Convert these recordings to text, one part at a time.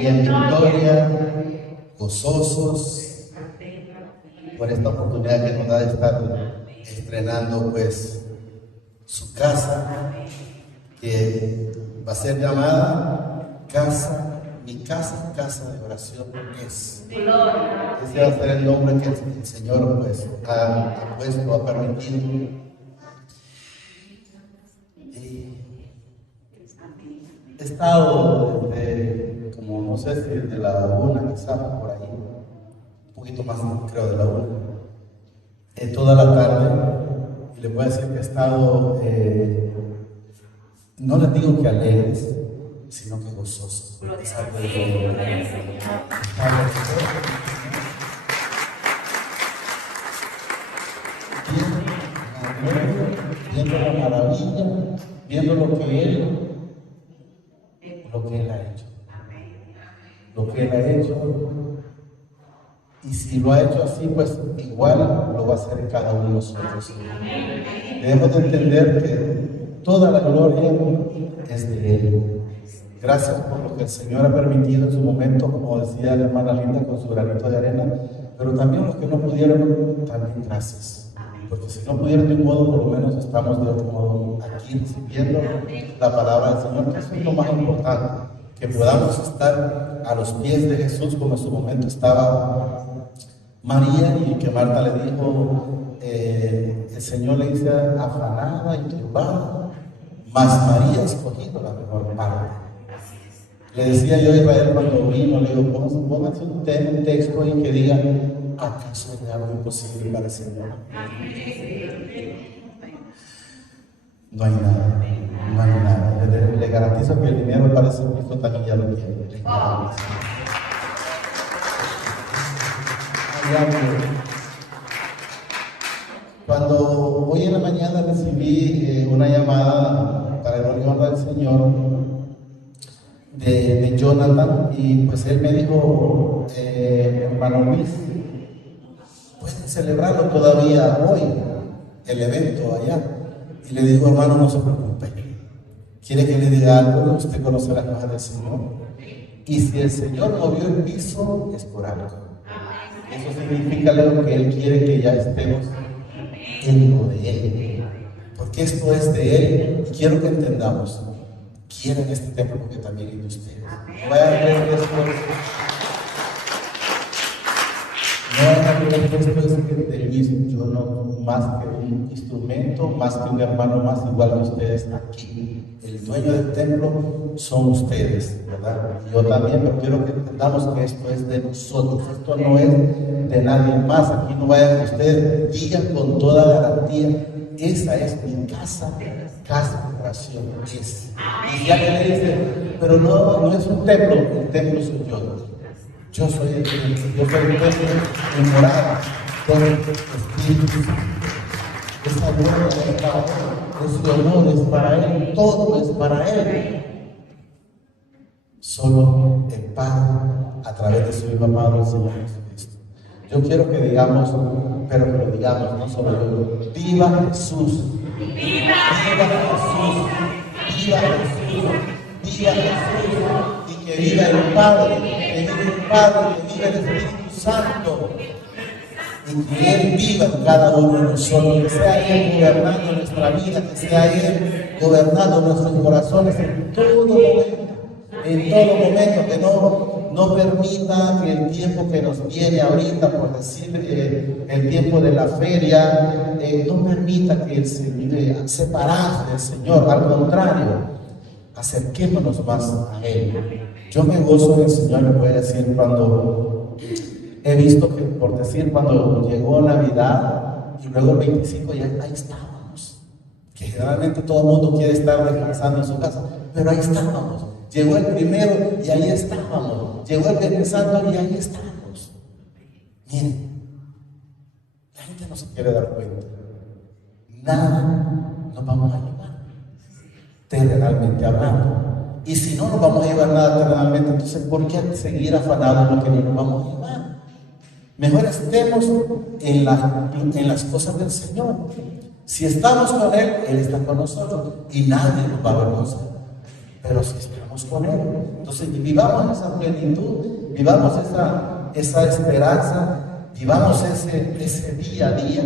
y en victoria, gozosos por esta oportunidad que nos da de estar estrenando pues su casa, que va a ser llamada casa, mi casa, casa de oración es. Ese va a ser el nombre que el Señor pues ha puesto, ha permitido. He estado desde, como no sé si desde la 1, quizás por ahí, un poquito más creo de la 1, toda la tarde, y les voy a decir que he estado, no les digo que alegres, sino que gozosos. Viendo la maravilla, viendo lo que Él ha hecho. Lo que Él ha hecho. Y si lo ha hecho así, pues igual lo va a hacer cada uno de nosotros. Debemos de entender que toda la gloria es de Él. Gracias por lo que el Señor ha permitido en su momento, como decía la hermana Linda, con su granito de arena, pero también los que no pudieron, también gracias. Porque si no pudieron de un modo, por lo menos estamos de otro modo aquí recibiendo la palabra del Señor, que eso es lo más importante, que podamos estar a los pies de Jesús como en su momento estaba María, y que Marta le dijo, el Señor le dice, afanada y turbada, mas María ha escogido la mejor parte. Le decía yo a Israel cuando vino, le digo, pónganse un texto y que diga, ¿acaso hay algo imposible para el Señor? No hay nada, no hay nada. Le garantizo que el dinero para ese Cristo también ya lo tiene. Cuando hoy en la mañana recibí una llamada para el honor del Señor de Jonathan, y pues él me dijo, hermano Luis, pueden celebrarlo todavía hoy, el evento allá. Y le digo, hermano, no se preocupe. ¿Quiere que le diga algo? Usted conoce las cosas del Señor. Y si el Señor movió el piso, es por algo. Eso significa lo que Él quiere que ya estemos en lo de Él. Porque esto es de Él. Y quiero que entendamos. Quieren este templo porque también es de ustedes. No vayan a creer que esto es de Luis. Yo no, más que un instrumento, más que un hermano más, igual que ustedes aquí. El dueño del templo son ustedes, ¿verdad? Yo también, pero quiero que entendamos que esto es de nosotros. Esto no es de nadie más. Aquí no vayan ustedes, digan con toda garantía, esa es mi casa, casa de oración. Es. Y ya que le dicen, pero no es un templo, el templo soy yo. Yo soy el templo, mi morada, todo el Espíritu. Esa gloria es para Él, ese honor es para Él, todo es para Él. Solo el Padre, a través de su Hijo amado, el Señor Jesucristo. Yo quiero que digamos, pero que lo digamos, no solo yo, viva Jesús, viva Jesús, viva Jesús, viva Jesús, y que viva el Padre, que viva el Padre, que viva el Espíritu Santo, y que Él viva en cada uno de nosotros, que sea Él gobernando nuestra vida, que sea Él gobernando nuestros corazones en todo momento, que no permita que el tiempo que nos viene ahorita, por decir el tiempo de la feria, no permita que el Señor separarse del Señor. Al contrario, acerquémonos más a Él. Yo me gozo del Señor, me puede decir, cuando he visto que, por decir, cuando llegó Navidad y luego el 25, ya ahí estábamos. Que generalmente todo el mundo quiere estar descansando en su casa, pero ahí estábamos. Llegó el primero y ahí estábamos. Llegó el Viernes Santo y ahí estábamos. Miren, la gente no se quiere dar cuenta. Nada nos vamos a llevar, terrenalmente hablando. Y si no nos vamos a llevar nada terrenalmente, entonces ¿por qué seguir afanados en lo que no nos vamos a llevar? Mejor estemos en las cosas del Señor. Si estamos con Él, Él está con nosotros y nadie nos va a avergonzar. pero si estamos con Él. Entonces vivamos esa plenitud, vivamos esa esperanza, vivamos ese día a día.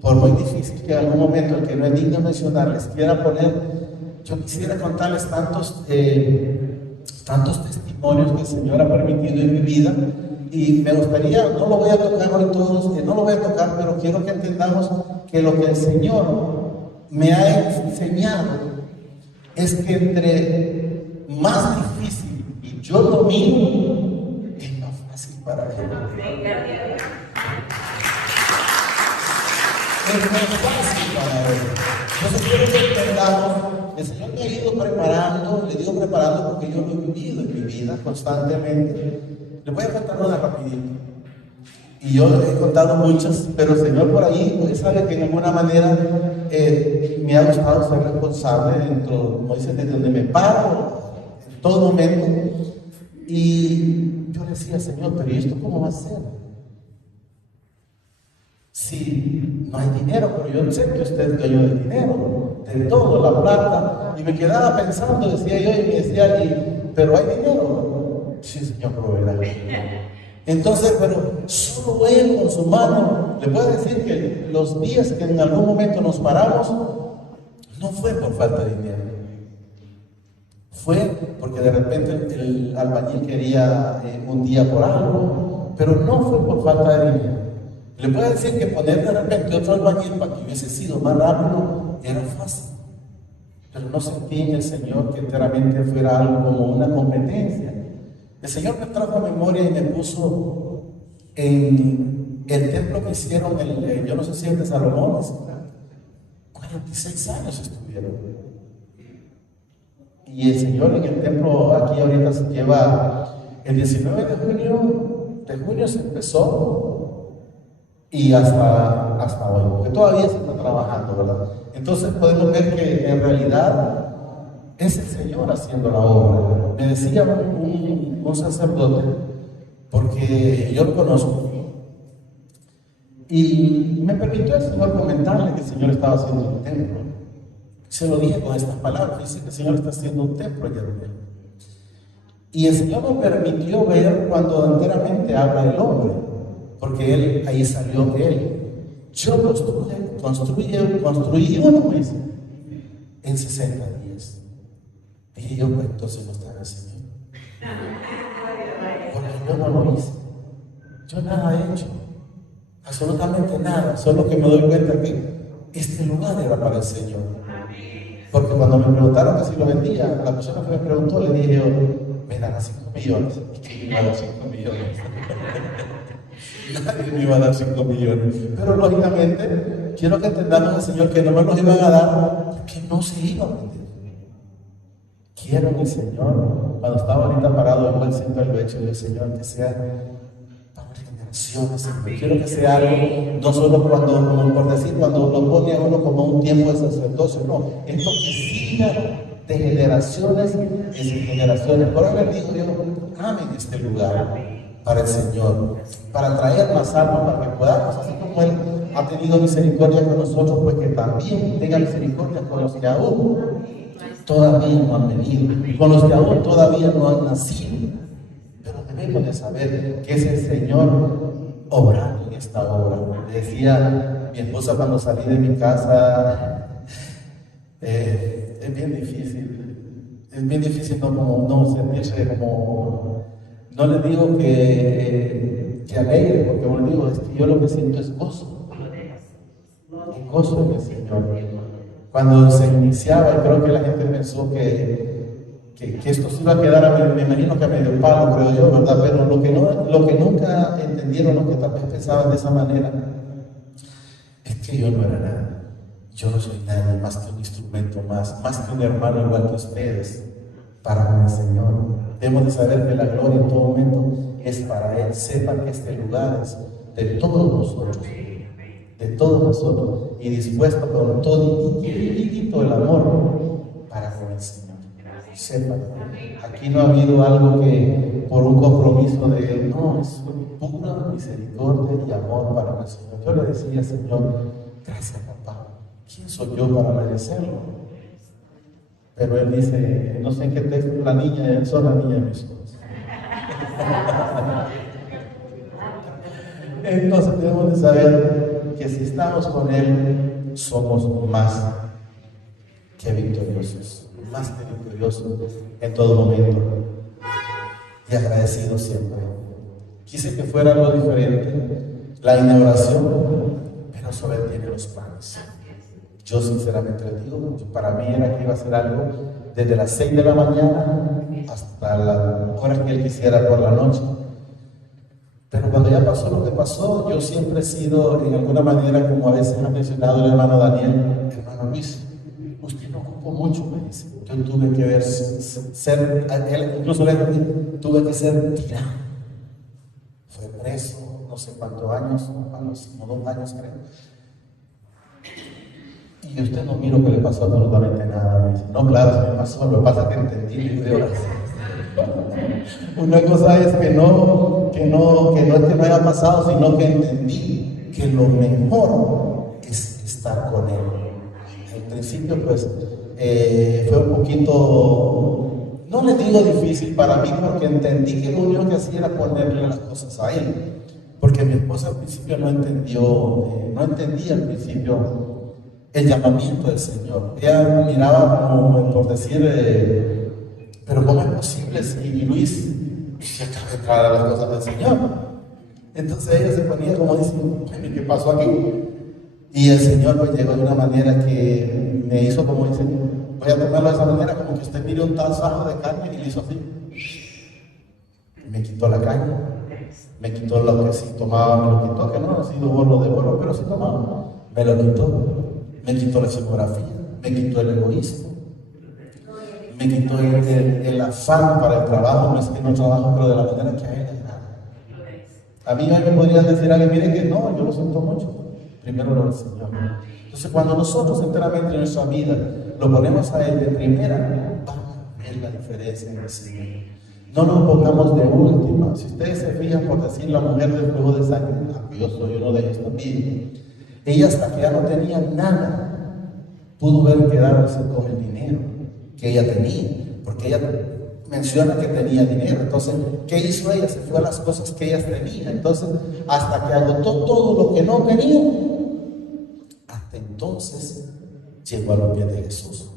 Por muy difícil que en algún momento, el que no es digno de mencionar, les quiera poner, yo quisiera contarles tantos testimonios que el Señor ha permitido en mi vida, y me gustaría, no lo voy a tocar hoy todos, no lo voy a tocar, pero quiero que entendamos que lo que el Señor me ha enseñado es que entre más difícil y yo lo miro, es más fácil para Él. Es más fácil para Él. Entonces quiero que entendamos, el Señor me ha ido preparando, le digo preparando porque yo lo he vivido en mi vida constantemente. Les voy a contar una rapidito. Y yo he contado muchas, pero el Señor por ahí, pues, sabe que en alguna manera me ha gustado ser responsable dentro, como dice, desde donde me paro, en todo momento. Y yo decía, Señor, pero ¿y esto cómo va a ser? Sí, no hay dinero, pero yo sé que usted es dueño del dinero, de todo, la plata. Y me quedaba pensando, decía yo, y me decía, pero hay dinero. Sí, Señor, proveerá. Entonces, pero solo Él con su mano. Le puedo decir que los días que en algún momento nos paramos, no fue por falta de dinero. Fue porque de repente el albañil quería un día por algo, pero no fue por falta de dinero. Le puedo decir que poner de repente otro albañil para que hubiese sido más rápido era fácil, pero no sentí en el Señor que enteramente fuera algo como una competencia. El Señor me trajo a memoria y me puso en el templo que hicieron, yo no sé si es de Salomón, 46 años estuvieron. Y el Señor en el templo aquí ahorita se lleva el 19 de junio se empezó. Y hasta hoy, porque todavía se está trabajando, ¿verdad? Entonces podemos ver que en realidad es el Señor haciendo la obra. Me decía un sacerdote, porque yo lo conozco, y me permitió el Señor comentarle que el Señor estaba haciendo un templo. Se lo dije con estas palabras, dice que el Señor está haciendo un templo allá arriba. Y el Señor me permitió ver cuando enteramente habla el hombre, porque ahí salió Él. Yo construí uno, pues, en 60 días. Dije yo, pues entonces no está en el Señor. Porque yo no lo hice. Yo nada he hecho. Absolutamente nada. Solo que me doy cuenta que este lugar era para el Señor. Porque cuando me preguntaron que si lo vendía, la persona que me preguntó le dije yo, me dan a 5 millones. ¿Y quién me iba a dar 5 millones? Nadie me iba a dar 5 millones. Pero lógicamente, quiero que entendamos al Señor que no me los iban a dar porque no se iba a vender. Quiero que el Señor, cuando estaba ahorita parado, igual siempre lo he hecho del Señor, que sea para generaciones. Señor. Quiero que sea algo, no solo cuando, como por decir, cuando lo pone a uno como un tiempo de sacerdocio, no, esto que siga de generaciones en generaciones. Por ahora les digo yo, amen este lugar para el Señor, para traer más almas, para que podamos, así como Él ha tenido misericordia con nosotros, pues que también tenga misericordia con los que aún todavía no han venido, con los que aún todavía no han nacido. Pero debemos de saber que es el Señor obrando en esta obra. Le decía mi esposa cuando salí de mi casa, es bien difícil no sentirse como... No les digo que alegre, porque como les digo, es que yo lo que siento es gozo. El gozo en el Señor. Cuando se iniciaba, creo que la gente pensó que esto se iba a quedar, me imagino que a medio palo, creo yo, ¿verdad? Pero lo que nunca entendieron, lo que tal vez pensaban de esa manera, es que yo no era nada. Yo no soy nada, más que un instrumento más que un hermano igual que ustedes, para con el Señor. Debemos de saber que la gloria en todo momento es para Él. Sepan que este lugar es de todos nosotros, y dispuesto con todo el amor para con el Señor. Sepan, aquí no ha habido algo que por un compromiso de Él, no, es pura misericordia y amor para el Señor. Yo le decía, Señor, gracias, papá. ¿Quién soy yo para merecerlo? Pero él dice, no sé en qué texto, la niña, son la niña de mis ojos. Entonces tenemos que saber que si estamos con Él, somos más que victoriosos en todo momento y agradecidos siempre. Quise que fuera algo diferente, la inauguración, pero sobre tiene los planes. Yo sinceramente les digo, para mí era que iba a ser algo desde las 6 de la mañana hasta la hora que él quisiera por la noche. Pero cuando ya pasó lo que pasó, yo siempre he sido, en alguna manera, como a veces ha mencionado el hermano Daniel, hermano Luis, usted no ocupó mucho, me dice. Yo tuve que incluso tuve que ser tirado. Fue preso, no sé cuántos años, como 2 años creo. Y usted no miro que le pasó absolutamente nada. Me dice, no, claro, se me pasó, lo que pasa es que entendí de oración. Una cosa es que no es que no haya pasado, sino que entendí que lo mejor es estar con Él. Al principio, pues, fue un poquito, no les digo difícil para mí, porque entendí que lo único que hacía era ponerle las cosas a Él. Porque mi esposa al principio no entendía al principio el llamamiento del Señor. Ella miraba como por decir, pero ¿cómo es posible si Luis se acaba de entrar a las cosas del Señor? Entonces ella se ponía como diciendo, ¿qué pasó aquí? Y el Señor pues llegó de una manera que me hizo como dice, voy a tomarlo de esa manera, como que usted mire un tazajo de carne y le hizo así. Me quitó la carne, me quitó lo que sí tomaba, me lo quitó, que no ha sido bolo de bolo, pero sí tomaba, me lo quitó. Me quitó la psicografía, me quitó el egoísmo, me quitó el afán para el trabajo. No es que no trabajo, pero de la manera que a Él le agrada. A mí hoy me podrían decir a alguien, mire que no, yo lo siento mucho. Primero lo del Señor. Entonces, cuando nosotros enteramente en nuestra vida lo ponemos a Él de primera, vamos a ver la diferencia en el Señor. No nos pongamos de última. Si ustedes se fijan, por decir, la mujer del flujo de sangre, aunque yo soy uno de ellos también, ella hasta que ya no tenía nada, pudo ver quedarse con el dinero que ella tenía, porque ella menciona que tenía dinero. Entonces, ¿qué hizo ella? Se fue a las cosas que ella tenía. Entonces, hasta que agotó todo lo que no tenía, hasta entonces llegó a los pies de Jesús.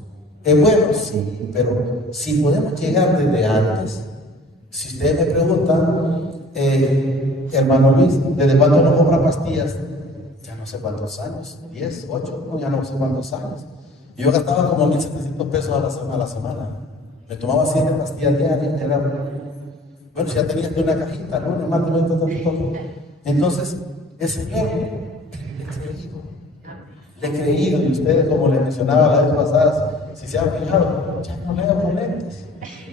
Es bueno, sí, pero si podemos llegar desde antes. Si ustedes me preguntan, hermano Luis, ¿desde cuándo no compra pastillas? Ya no sé cuántos años, 10, 8, no, ya no sé cuántos años. Y yo gastaba como 1,700 pesos a la semana. Me tomaba 7 pastillas diarias. Bueno, ya tenía que una cajita, ¿no? Más de 20. Entonces, el Señor le he creído, y ustedes, como les mencionaba la vez pasada, si se han fijado, ya no leo con lentes.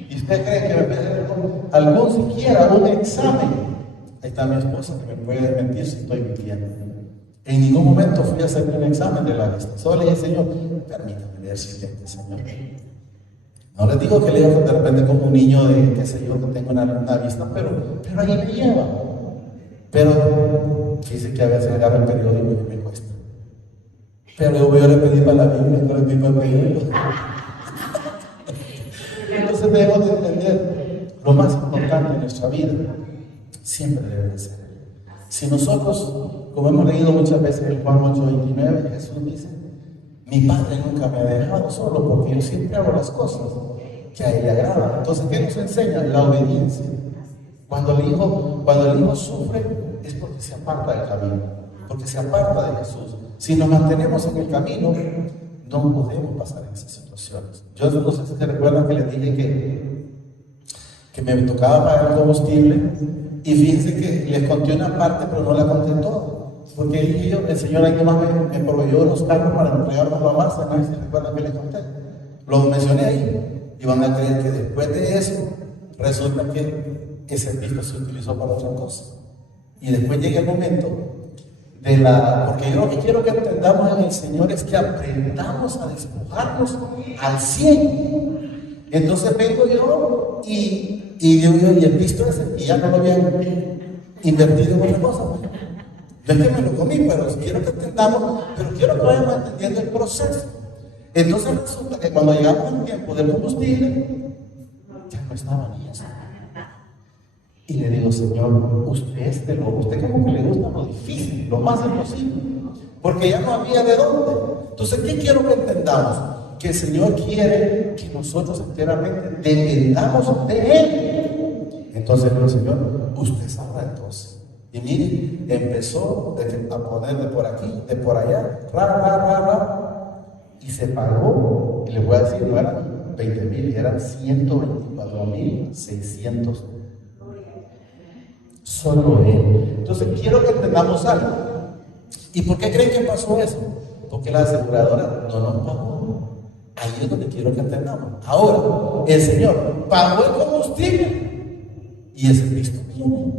Y usted cree que me puede hacer algún siquiera un examen. Ahí está mi esposa que me puede mentir si estoy mintiendo. En ningún momento fui a hacerme un examen de la vista. Solo le dije, Señor, permítame leer siguiente, Señor. No les digo que lea de repente como un niño de, qué sé yo, que tengo una vista, pero ahí me lleva. Pero dice que a veces agarra el periódico y me cuesta. Pero yo le pedí para la Biblia, no le pedí para el periódico. Entonces debemos de entender lo más importante en nuestra vida. Siempre debe de ser. Si nosotros, como hemos leído muchas veces en Juan 8:29, Jesús dice, mi Padre nunca me ha dejado solo porque yo siempre hago las cosas que a Él le agradan. Entonces, ¿qué nos enseña? La obediencia. Cuando el hijo sufre es porque se aparta del camino, porque se aparta de Jesús. Si nos mantenemos en el camino, no podemos pasar en esas situaciones. Yo no sé si se recuerdan que les dije que me tocaba pagar el combustible. Y fíjense que les conté una parte, pero no la conté toda. Porque dije yo, el Señor ahí nomás me proveyó los carros para entregarnos a Marcia. No sé si se recuerdan que les conté. Lo mencioné ahí. Y van a creer que después de eso, resulta que ese piso se utilizó para otra cosa. Y después llega el momento porque yo lo que quiero que entendamos en el Señor es que aprendamos a despojarnos al 100. Entonces vengo yo y digo yo, y el pisto ese, y ya no lo habían invertido en otra cosa. No es que me lo comí, pero quiero que entendamos, pero quiero que vayamos entendiendo el proceso. Entonces resulta que cuando llegamos al tiempo del combustible, ya no estaba ni eso. Y le digo, Señor, usted como que le gusta lo difícil, lo más imposible, porque ya no había de dónde. Entonces, ¿qué quiero que entendamos? Que el Señor quiere que nosotros enteramente dependamos de Él. Entonces le digo, Señor, usted sabrá entonces. Y mire, empezó a poner de por aquí, de por allá, y se pagó. Y le voy a decir, no eran 20,000, eran 124,600. Solo Él. Entonces quiero que entendamos algo. ¿Y por qué creen que pasó eso? Porque la aseguradora no nos pagó. Ahí es donde quiero que entendamos. Ahora, el Señor pagó el combustible y ese Cristo viene.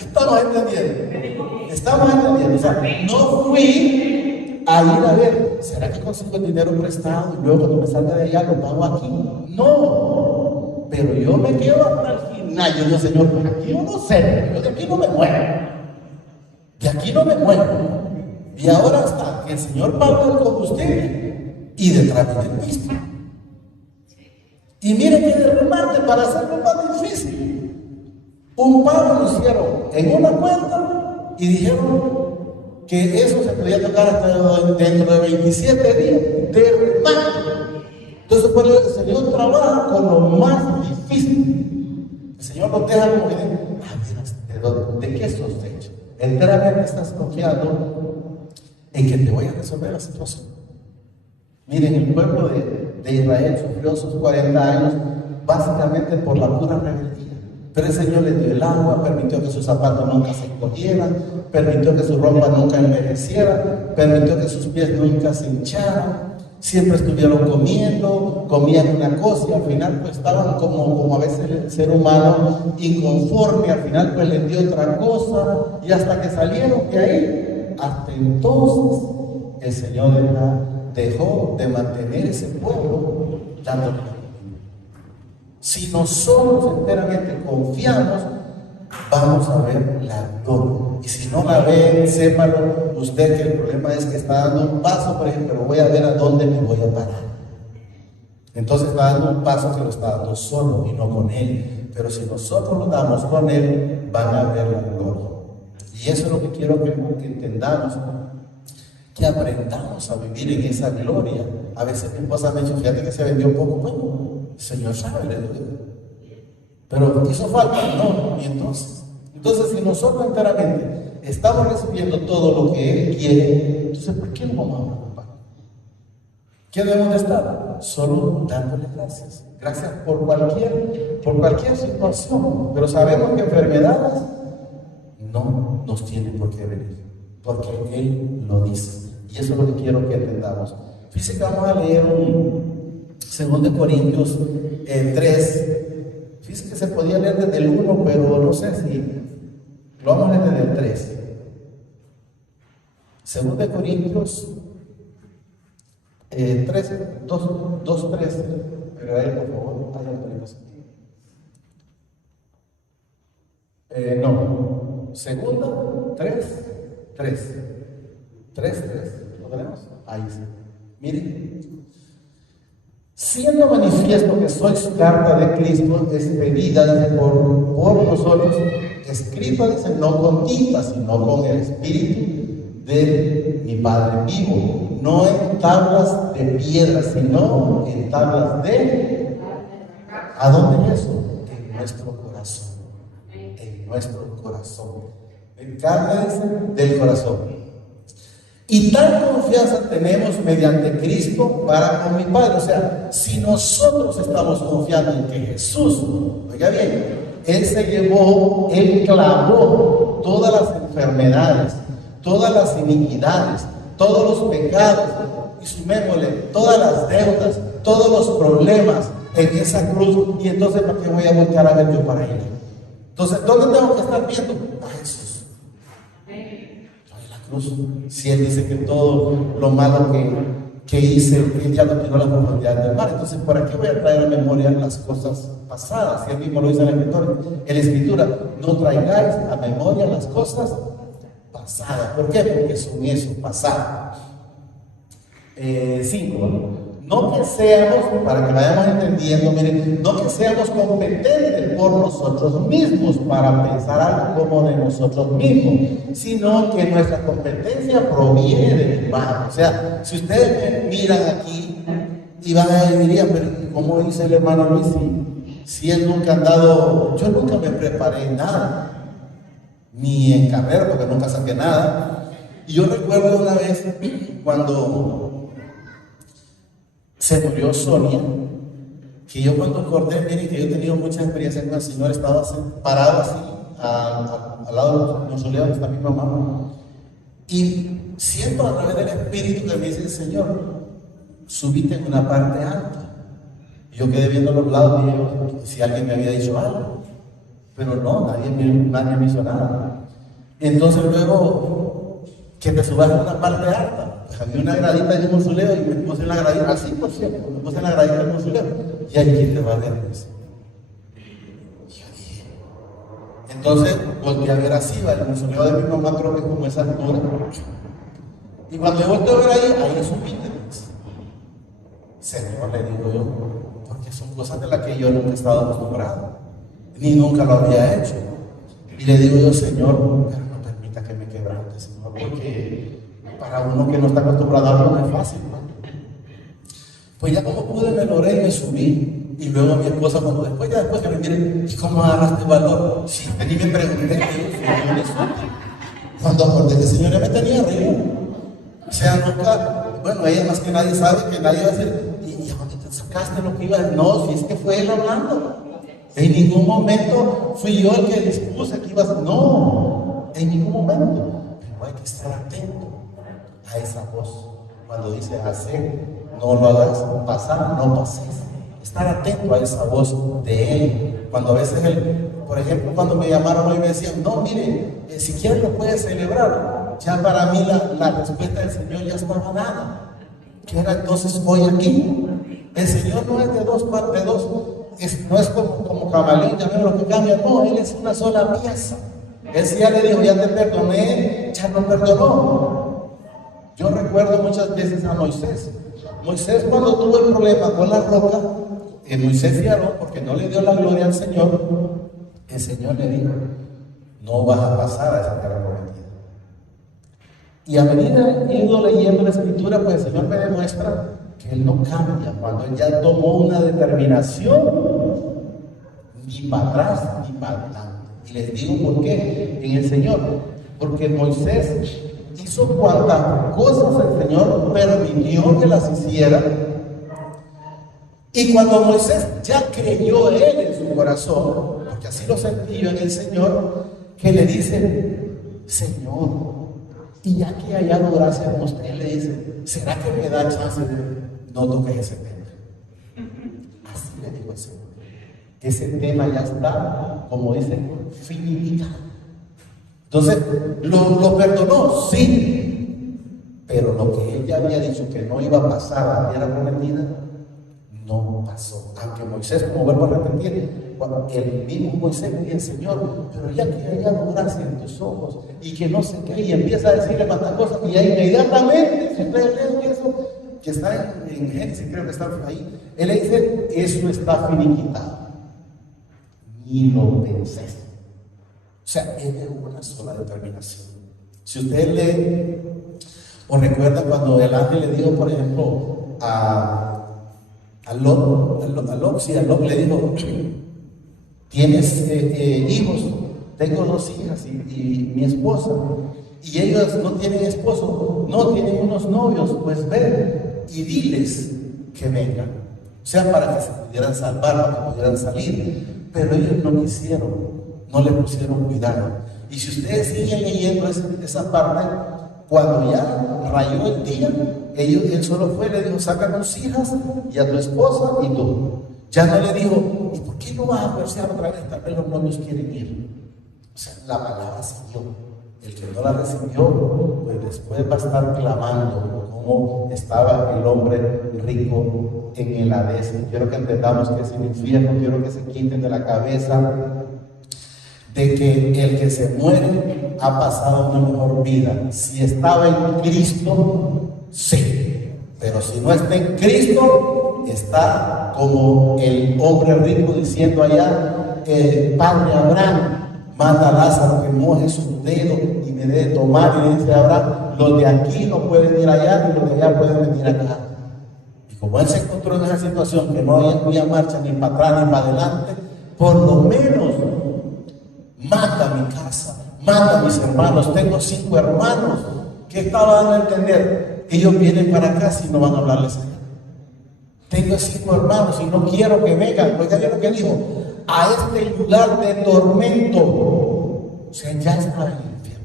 Estamos entendiendo. O sea, no fui a ir a ver, ¿será que consigo el dinero prestado y luego cuando me salga de allá lo pago aquí? No, pero yo me quedo hasta el final. Yo digo, Señor, pues aquí yo no sé, yo de aquí no me muevo. De aquí no me muevo. Y ahora está que el Señor pagó el combustible y detrás viene el Cristo. Y miren que de remate, para hacerlo más difícil, un pago lo hicieron en una cuenta y dijeron que eso se podía tocar hasta dentro de 27 días de remate. Entonces, pues, el Señor trabaja con lo más difícil. El Señor nos deja como que ¿de qué sos hecho? Enteramente estás confiando en que te voy a resolver la situación. Miren, el pueblo de Israel sufrió sus 40 años básicamente por la pura rebeldía. Pero el Señor les dio el agua, permitió que sus zapatos nunca se encogieran, permitió que su ropa nunca envejeciera, permitió que sus pies nunca se hincharan. Siempre estuvieron comían una cosa y al final pues estaban como a veces el ser humano inconforme, al final pues les dio otra cosa y hasta que salieron de ahí, hasta entonces el Señor dejó de mantener ese pueblo dándole la vida. Si nosotros enteramente confiamos, vamos a ver la gloria. Y si no la ven, sépalo usted que el problema es que está dando un paso, por ejemplo, pero voy a ver a dónde me voy a parar. Entonces está dando un paso que lo está dando solo y no con Él. Pero si nosotros lo damos con Él, van a ver la gloria. Y eso es lo que quiero que entendamos, que aprendamos a vivir en esa gloria. A veces mi esposa me ha dicho, fíjate que se vendió poco. Bueno, el Señor sabe, le digo. Pero hizo falta, no. Y entonces, si nosotros enteramente estamos recibiendo todo lo que Él quiere, entonces ¿por qué nos vamos a preocupar? ¿Qué debemos de estar? Solo dándole gracias. Gracias por cualquier situación. Pero sabemos que enfermedades no nos tienen por qué venir, porque Él lo dice. Y eso es lo que quiero que entendamos. Fíjense que vamos a leer un 2 Corintios 3. Fíjense que se podía leer desde el 1, pero no sé si lo vamos a leer desde el 3. 2 Corintios 3, 2, 3. Pero por favor, hay la no. 2, 3. ¿Lo tenemos? Ahí sí. Miren. Siendo manifiesto que sois carta de Cristo, expedida, dice, por nosotros, escrita, dice, no con tinta, sino con el Espíritu de mi Padre vivo, no en tablas de piedra, sino en tablas de... ¿A dónde es eso? En nuestro corazón. En nuestro corazón. En carne, dice, del corazón. Y tal confianza tenemos mediante Cristo para con mi Padre. O sea, si nosotros estamos confiando en que Jesús, oiga bien, Él clavó todas las enfermedades, todas las iniquidades, todos los pecados, y sumémosle todas las deudas, todos los problemas en esa cruz. Y entonces, ¿para qué voy a voltear a ver yo para Él? Entonces, ¿dónde tengo que estar viendo? A Jesús. Si Él dice que todo lo malo que hice, Él ya lo tiró a la profundidad del mar, entonces ¿para qué voy a traer a memoria las cosas pasadas? Si Él mismo lo dice en la Escritura, no traigáis a memoria las cosas pasadas. ¿Por qué? Porque son eso, pasado. 5, ¿no? No que seamos, para que vayamos entendiendo, miren, no que seamos competentes por nosotros mismos para pensar algo como de nosotros mismos, sino que nuestra competencia proviene del Padre. O sea, si ustedes me miran aquí y van a dirían, pero ¿cómo dice el hermano Luis? Si él nunca ha andado, yo nunca me preparé en nada, ni en carrera, porque nunca saqué nada. Y yo recuerdo una vez cuando se murió Sonia, que yo cuando acordé, miren que yo he tenido mucha experiencia con el Señor, estaba parado así, al lado del mausoleo donde está mi mamá, y siento a través del Espíritu que me dice el Señor, subite en una parte alta. Y yo quedé viendo a los lados y yo, si alguien me había dicho algo, pero no, nadie me hizo nada. Entonces luego, que te subas en una parte alta. Pues había una gradita en el mausoleo y me puse en la gradita, así por cierto, me puse en la gradita del mausoleo. Y aquí te va a ver, pues. Yo dije. Entonces volteé a ver así, el mausoleo de mi mamá creo que es como esa altura. Y cuando yo volteé a ver ahí subí, pues. Señor, le digo yo, porque son cosas de las que yo nunca he estado acostumbrado, ni nunca lo había hecho. Y le digo yo, Señor, pero no permita que me quebrante, Señor, porque para uno que no está acostumbrado a algo no es fácil, ¿no? Pues ya como pude me logré y me subí. Y luego mi esposa, cuando después que me miren, ¿y cómo agarraste valor? Si ni me pregunté, Señor, es útil. Cuando acordé que el Señor ya me tenía arriba. O sea, nunca, bueno, ella más que nadie sabe que nadie va a decir, ¿y a dónde te sacaste lo que iba a decir? No, si es que fue él hablando. En ningún momento fui yo el que dispuse que iba a hacer. No, en ningún momento. Pero hay que estar atento a esa voz. Cuando dice hacer, no lo hagas, pasar, no pases. Estar atento a esa voz de Él. Cuando a veces por ejemplo, cuando me llamaron hoy me decían, no, mire, si quieres lo puedes celebrar. Ya para mí la respuesta del Señor ya estaba dada. Que era entonces hoy aquí. El Señor no es de dos partes, no es como camaleón, ya veo lo que cambia. No, Él es una sola pieza. Él sí ya le dijo, ya te perdoné, ya no perdonó. Yo recuerdo muchas veces a Moisés. Moisés cuando tuvo el problema con la roca, Moisés se aró porque no le dio la gloria al Señor. El Señor le dijo, no vas a pasar a esa tierra prometida. Y a medida que he ido leyendo la Escritura, pues el Señor me demuestra que Él no cambia. Cuando Él ya tomó una determinación, ni para atrás ni para adelante. Y les digo por qué en el Señor. Porque Moisés hizo cuantas cosas el Señor permitió que las hiciera. Y cuando Moisés ya creyó él en su corazón, porque así lo sentí yo en el Señor, que le dice, Señor, y ya que he hallado gracia en usted, le dice, ¿será que me da chance de no toques ese tema? Así le dijo el Señor. Ese tema ya está, como dice, finiquitado. Entonces, ¿lo perdonó? Sí. Pero lo que él ya había dicho que no iba a pasar a la tierra prometida, no pasó. Aunque Moisés, como vuelvo a repetir, cuando el mismo Moisés le dice, Señor, pero ya que haya gracia en tus ojos y que no sé qué, y empieza a decirle tantas cosas, y ya inmediatamente, si ustedes leen eso, que está en Génesis, creo que está ahí, él le dice, eso está finiquitado. Ni lo pensé. O sea, él es una sola determinación. Si ustedes leen o recuerdan cuando el ángel le dijo, por ejemplo, a Lot le dijo, ¿tienes hijos? Tengo 2 hijas y mi esposa. Y ellos no tienen esposo, no tienen unos novios, pues ven y diles que vengan. O sea, para que se pudieran salvar, para que pudieran salir. Pero ellos no quisieron, no le pusieron cuidado. Y si ustedes siguen leyendo esa parte, cuando ya rayó el día, él solo fue, le dijo, saca a tus hijas y a tu esposa y tú. Ya no le dijo, ¿y por qué no vas a versear otra vez? Tal vez los novios quieren ir. O sea, la palabra siguió. El que no la recibió, pues después va a estar clamando cómo estaba el hombre rico en el Hades. Quiero que entendamos que es el infierno, quiero que se quiten de la cabeza de que el que se muere ha pasado una mejor vida. Si estaba en Cristo, sí, pero Pero si no está en Cristo, está como el hombre rico diciendo allá, Padre Abraham, manda a Lázaro que moje sus dedos y me dé de tomar. Y le dice a Abraham, los de aquí no pueden ir allá, ni los de allá pueden venir acá. Y como él se encontró en esa situación, que no había marcha ni para atrás ni para adelante, por lo menos mata mi casa, mata a mis hermanos. Tengo 5 hermanos. ¿Qué estaba dando a entender? Ellos vienen para acá si no van a hablarles allá. Tengo 5 hermanos y no quiero que vengan. Oiga bien lo que dijo, a este lugar de tormento. O sea, ya estaba en el infierno.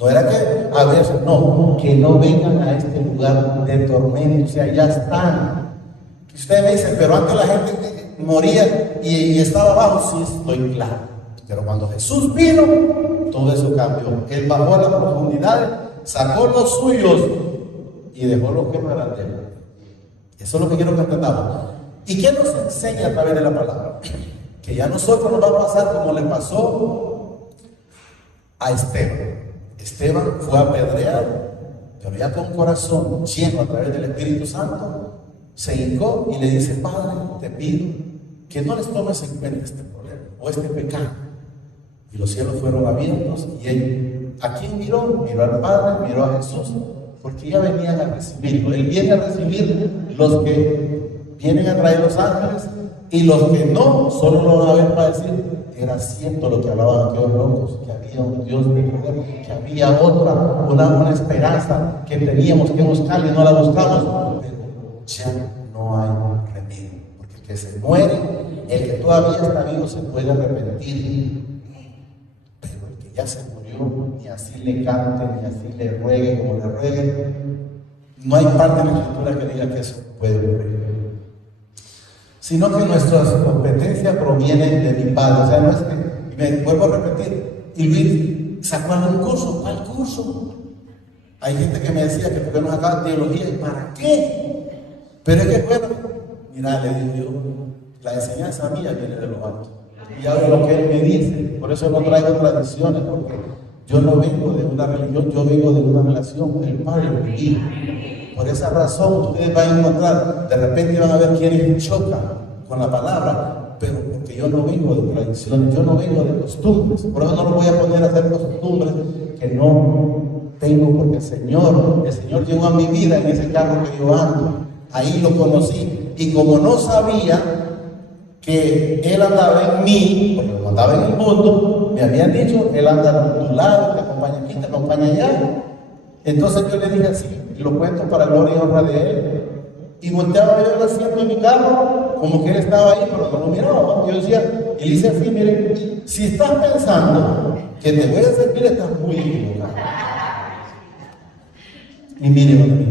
No era que a veces, no, que no vengan a este lugar de tormento. O sea, ya están. Usted me dice, pero antes la gente moría y estaba abajo. Sí, estoy claro. Pero cuando Jesús vino, todo eso cambió. Él bajó a las profundidades, sacó los suyos y dejó los que no eran de él. Eso es lo que quiero que entendamos. ¿Y qué nos enseña a través de la palabra? Que ya a nosotros nos va a pasar como le pasó a Esteban. Esteban fue apedreado, pero ya con corazón lleno a través del Espíritu Santo, se hincó y le dice, Padre, te pido que no les tomes en cuenta este problema o este pecado. Y los cielos fueron abiertos y él, ¿a quién miró? Miró al Padre, miró a Jesús, porque ya venían a recibirlo. Él viene a recibir los que vienen a traer los ángeles y los que no, solo lo van a ver para decir, era cierto lo que hablaban aquellos locos, que había un Dios de poder, que había una esperanza que teníamos que buscar y no la buscamos, pero ya no hay remedio, porque el que se muere, el que todavía está vivo se puede arrepentir. Ya se murió, ni así le cante, ni así le ruegue como le ruegue. No hay parte de la Escritura que diga que eso puede ocurrir. Sino que nuestras competencias provienen de mi Padre. O sea, no es que, y me vuelvo a repetir, y Luis sacó un curso. ¿Cuál curso? Hay gente que me decía que por qué no sacaba teología, ¿y para qué? Pero es que, bueno, mira, le digo yo, la enseñanza mía viene de los altos. Y hago lo que él me dice. Por eso no traigo tradiciones, porque yo no vengo de una religión, yo vengo de una relación con el Padre y el Hijo. Por esa razón ustedes van a encontrar, de repente van a ver quienes chocan con la palabra, pero porque yo no vengo de tradiciones, yo no vengo de costumbres. Por eso no lo voy a poner a hacer costumbres que no tengo, porque el Señor llegó a mi vida en ese carro que yo ando. Ahí lo conocí. Y como no sabía que Él andaba en mí, porque no andaba en el mundo, me habían dicho, Él anda a tu lado, te acompaña aquí, te acompaña allá. Entonces yo le dije así, y lo cuento para gloria y honra de Él. Y volteaba yo el asiento de mi carro, como que Él estaba ahí, pero no lo miraba. Yo decía, y le hice así, miren, si estás pensando que te voy a servir, estás muy equivocado. Y miren,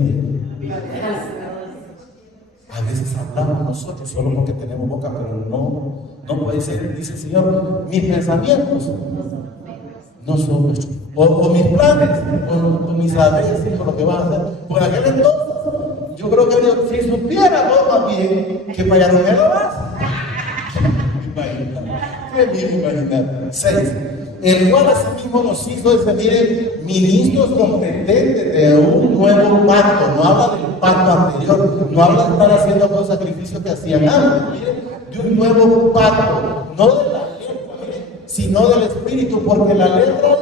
a veces hablamos nosotros solo porque tenemos boca, pero no puede ser, dice el Señor, mis pensamientos no son nuestros, o mis planes, o mis saberes, o lo que vas a hacer. Por aquel entonces, yo creo que Dios, si supiera todo más bien, que para allá no me lo vas. Imagínate. 6. El cual asimismo nos hizo, dice, miren, ministros competentes de un nuevo pacto. No habla del pacto anterior, no habla de estar haciendo los sacrificios que hacían antes, miren, de un nuevo pacto, no de la letra, miren, sino del Espíritu, porque la letra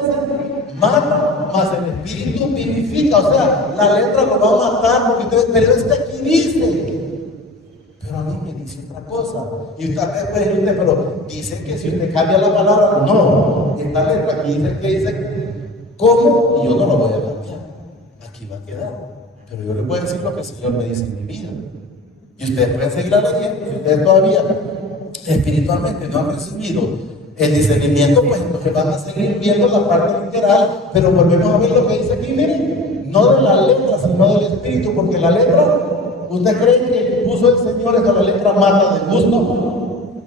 mata, más el Espíritu vivifica. O sea, la letra lo va a matar, porque pero aquí dice. Pero a mí me dice otra cosa. Y usted pregunta, pero dice que si usted cambia la palabra, no. Esta letra aquí dice que dice cómo, y yo no lo voy a cambiar. Aquí va a quedar. Pero yo le voy a decir lo que el Señor me dice en mi vida. Y ustedes pueden seguir a la gente, si ustedes todavía espiritualmente no han recibido el discernimiento, pues entonces van a seguir viendo la parte literal, pero volvemos a ver lo que dice aquí, miren, no de la letra, sino del Espíritu, porque la letra, ¿usted cree que puso el Señor esta la letra mata de gusto?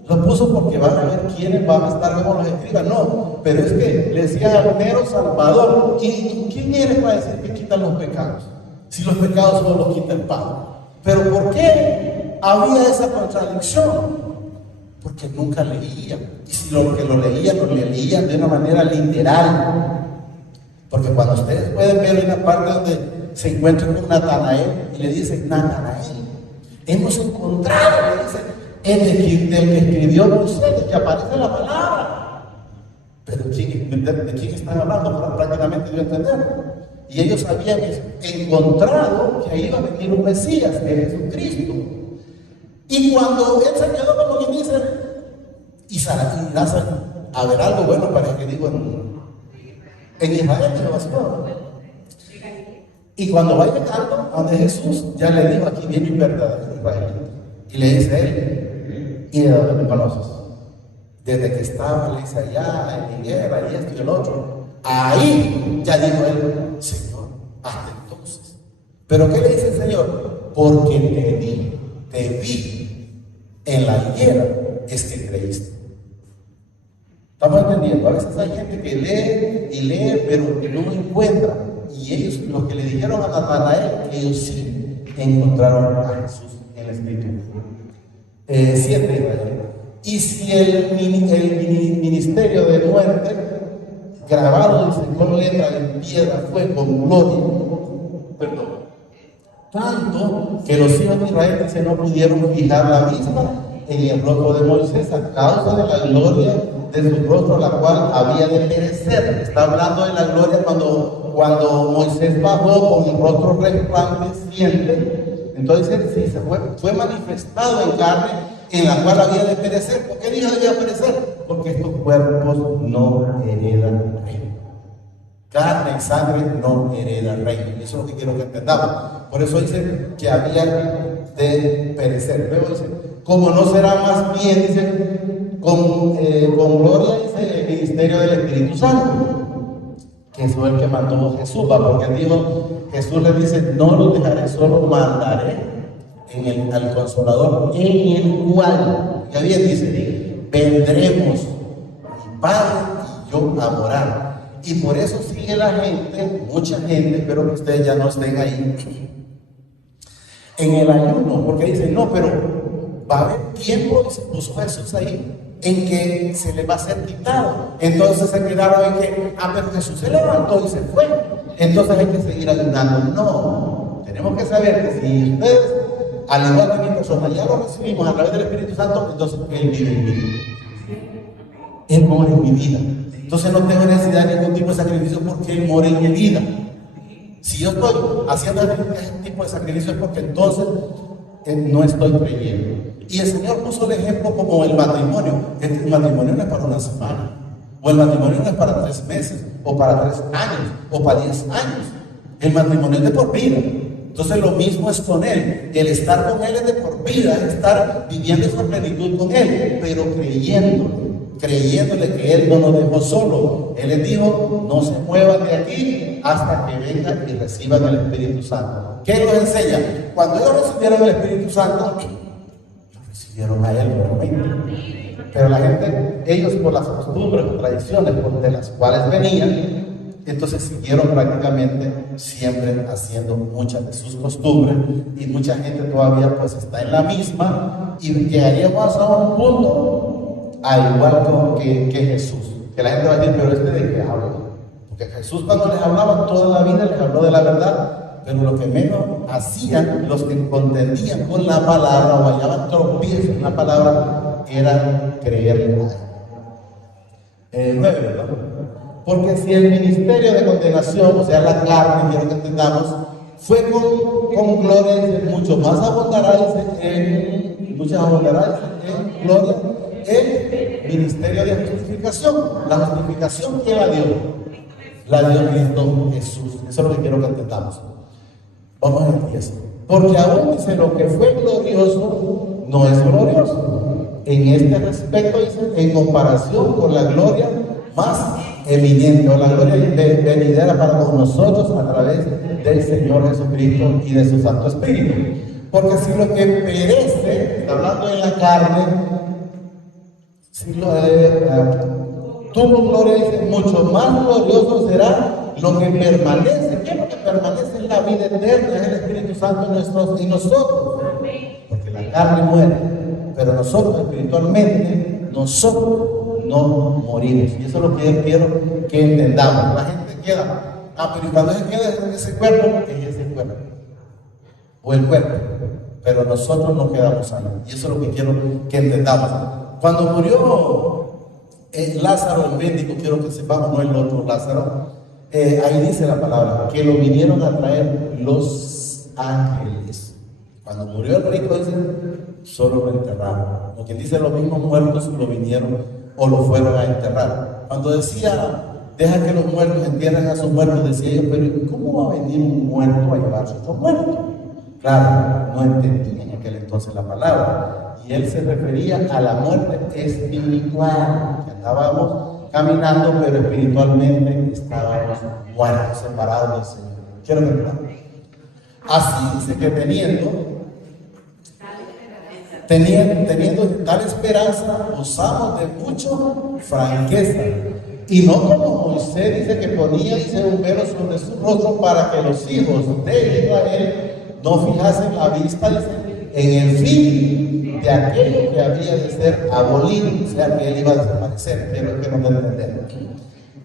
Lo puso porque van a ver quiénes van a estar como los escribas. No, pero es que le decía mero Salvador. ¿Y quién eres para decir que quitan los pecados? Si los pecados solo los quita el Padre. ¿Pero por qué había esa contradicción? Porque nunca leían. Y si lo que lo leían de una manera literal. Porque cuando ustedes pueden ver una parte donde se encuentran con Natanael, y le dice: Natanael, hemos encontrado, le dice, del que escribió Moisés, del que aparece la palabra. Pero ¿de quién están hablando? Prácticamente dio a entender. Y ellos habían encontrado que ahí iba a venir un Mesías, que es Jesucristo. Y cuando él se quedó, como quien dice, y Lázaro, a ver algo bueno, parece que digo en Israel, pero así no. Y cuando va llegando a donde Jesús, ya le dijo: aquí viene un verdadero israelita. Y le dice él: ¿y de dónde me conoces? Desde que estaba, le dice, allá en Higuera y esto y el otro. Ahí ya dijo él: Señor, hasta entonces. ¿Pero qué le dice el Señor? Porque te vi en la higuera, es que creíste. ¿Estamos entendiendo? A veces hay gente que lee y lee, pero que no encuentra. Y ellos, los que le dijeron a Natanael, ellos sí encontraron a Jesús en la Escritura. 7. Y si el ministerio de muerte, grabado, dice, con letra en piedra, fue con gloria, tanto que los hijos de Israel, dice, no pudieron fijar la vista en el rostro de Moisés a causa de la gloria de su rostro, la cual había de perecer. Está hablando de la gloria cuando Moisés bajó con el rostro resplandeciente. Entonces sí, fue manifestado en carne, en la cual había de perecer. ¿Por qué dijo debía perecer? Porque estos cuerpos no heredan reino. Carne y sangre no heredan reino. Eso es lo que quiero que entendamos. Por eso dice que había de perecer. Luego dice: como no será más bien, dice, con gloria, dice, el ministerio del Espíritu Santo, que es el que mandó Jesús, porque Jesús le dice: no los dejaré, solo mandaré al Consolador, en el cual, ya bien dice, vendremos mi Padre y yo a morar. Y por eso sigue la gente, mucha gente, espero que ustedes ya no estén ahí, en el ayuno, porque dicen: no, pero va a haber tiempo, se puso Jesús ahí, en que se le va a ser quitado. Entonces se quedaron en que, pero Jesús se levantó y se fue, entonces hay que seguir ayunando. No, tenemos que saber que si ustedes, al igual que mi persona, ya lo recibimos a través del Espíritu Santo, entonces Él vive en mí. Él mora en mi vida. Entonces no tengo necesidad de ningún tipo de sacrificio, porque Él mora en mi vida. Si yo estoy haciendo este tipo de sacrificio, es porque entonces no estoy creyendo. Y el Señor puso el ejemplo como el matrimonio. El matrimonio no es para una semana, o el matrimonio no es para 3 meses, o para 3 años, o para 10 años. El matrimonio es de por vida. Entonces lo mismo es con Él. El estar con Él es de por vida, es estar viviendo esa plenitud con Él, pero creyéndole que Él no nos dejó solo. Él les dijo: no se muevan de aquí hasta que vengan y reciban el Espíritu Santo. ¿Qué nos enseña? Cuando ellos recibieron el Espíritu Santo, recibieron a Él nuevamente. Pero la gente, ellos por las costumbres o tradiciones de las cuales venían, entonces siguieron prácticamente siempre haciendo muchas de sus costumbres, y mucha gente todavía pues está en la misma, y llegaríamos a un punto igual que Jesús, que la gente va a decir: pero ¿de qué habla? Porque Jesús, cuando les hablaba toda la vida, les habló de la verdad, pero lo que menos hacían los que contendían con la palabra o hallaban tropiezos en la palabra era creerle a Él. 9, ¿verdad? Porque si el ministerio de condenación, o sea la carne, quiero que entendamos, fue con gloria, mucho más abundará en gloria el ministerio de justificación. La justificación, ¿quién la dio? La dio Cristo Jesús. Eso es lo que quiero que entendamos. Vamos al 10. Porque aún dice: lo que fue glorioso no es glorioso. En este respecto, dice, en comparación con la gloria más eminente, o la gloria venidera para con nosotros a través del Señor Jesucristo y de su Santo Espíritu. Porque si lo que perece, está hablando en la carne, si tuvo gloria, dice, mucho más glorioso será lo que permanece. ¿Qué es lo que permanece? En la vida eterna, es el Espíritu Santo en nosotros. Porque la carne muere, pero nosotros espiritualmente, nosotros no morimos. Y eso es lo que yo quiero que entendamos. La gente queda, pero cuando se queda en ese cuerpo, es ese cuerpo. o el cuerpo, pero nosotros no quedamos sanos. Y eso es lo que quiero que entendamos. Cuando murió Lázaro, el médico, quiero que sepamos, no el otro Lázaro, ahí dice la palabra, que lo vinieron a traer los ángeles. Cuando murió el rico, dice, solo lo enterraron. Lo que dice, los mismos muertos lo vinieron o lo fueron a enterrar. Cuando decía, deja que los muertos entierren a sus muertos, decía yo, pero ¿cómo va a venir un muerto a llevarse a otro muerto? Claro, no entendía en aquel entonces la palabra. Y él se refería a la muerte espiritual, que andábamos caminando, pero espiritualmente estábamos muertos, separados del Señor. Quiero que me así dice que teniendo tal esperanza, usamos de mucho franqueza. Y no como Moisés dice que ponía, dice, un velo sobre su rostro para que los hijos de Israel no fijasen la vista, dice, en el fin de aquello que había de ser abolido, o sea, que él iba a desaparecer. Quiero que no me entiendan.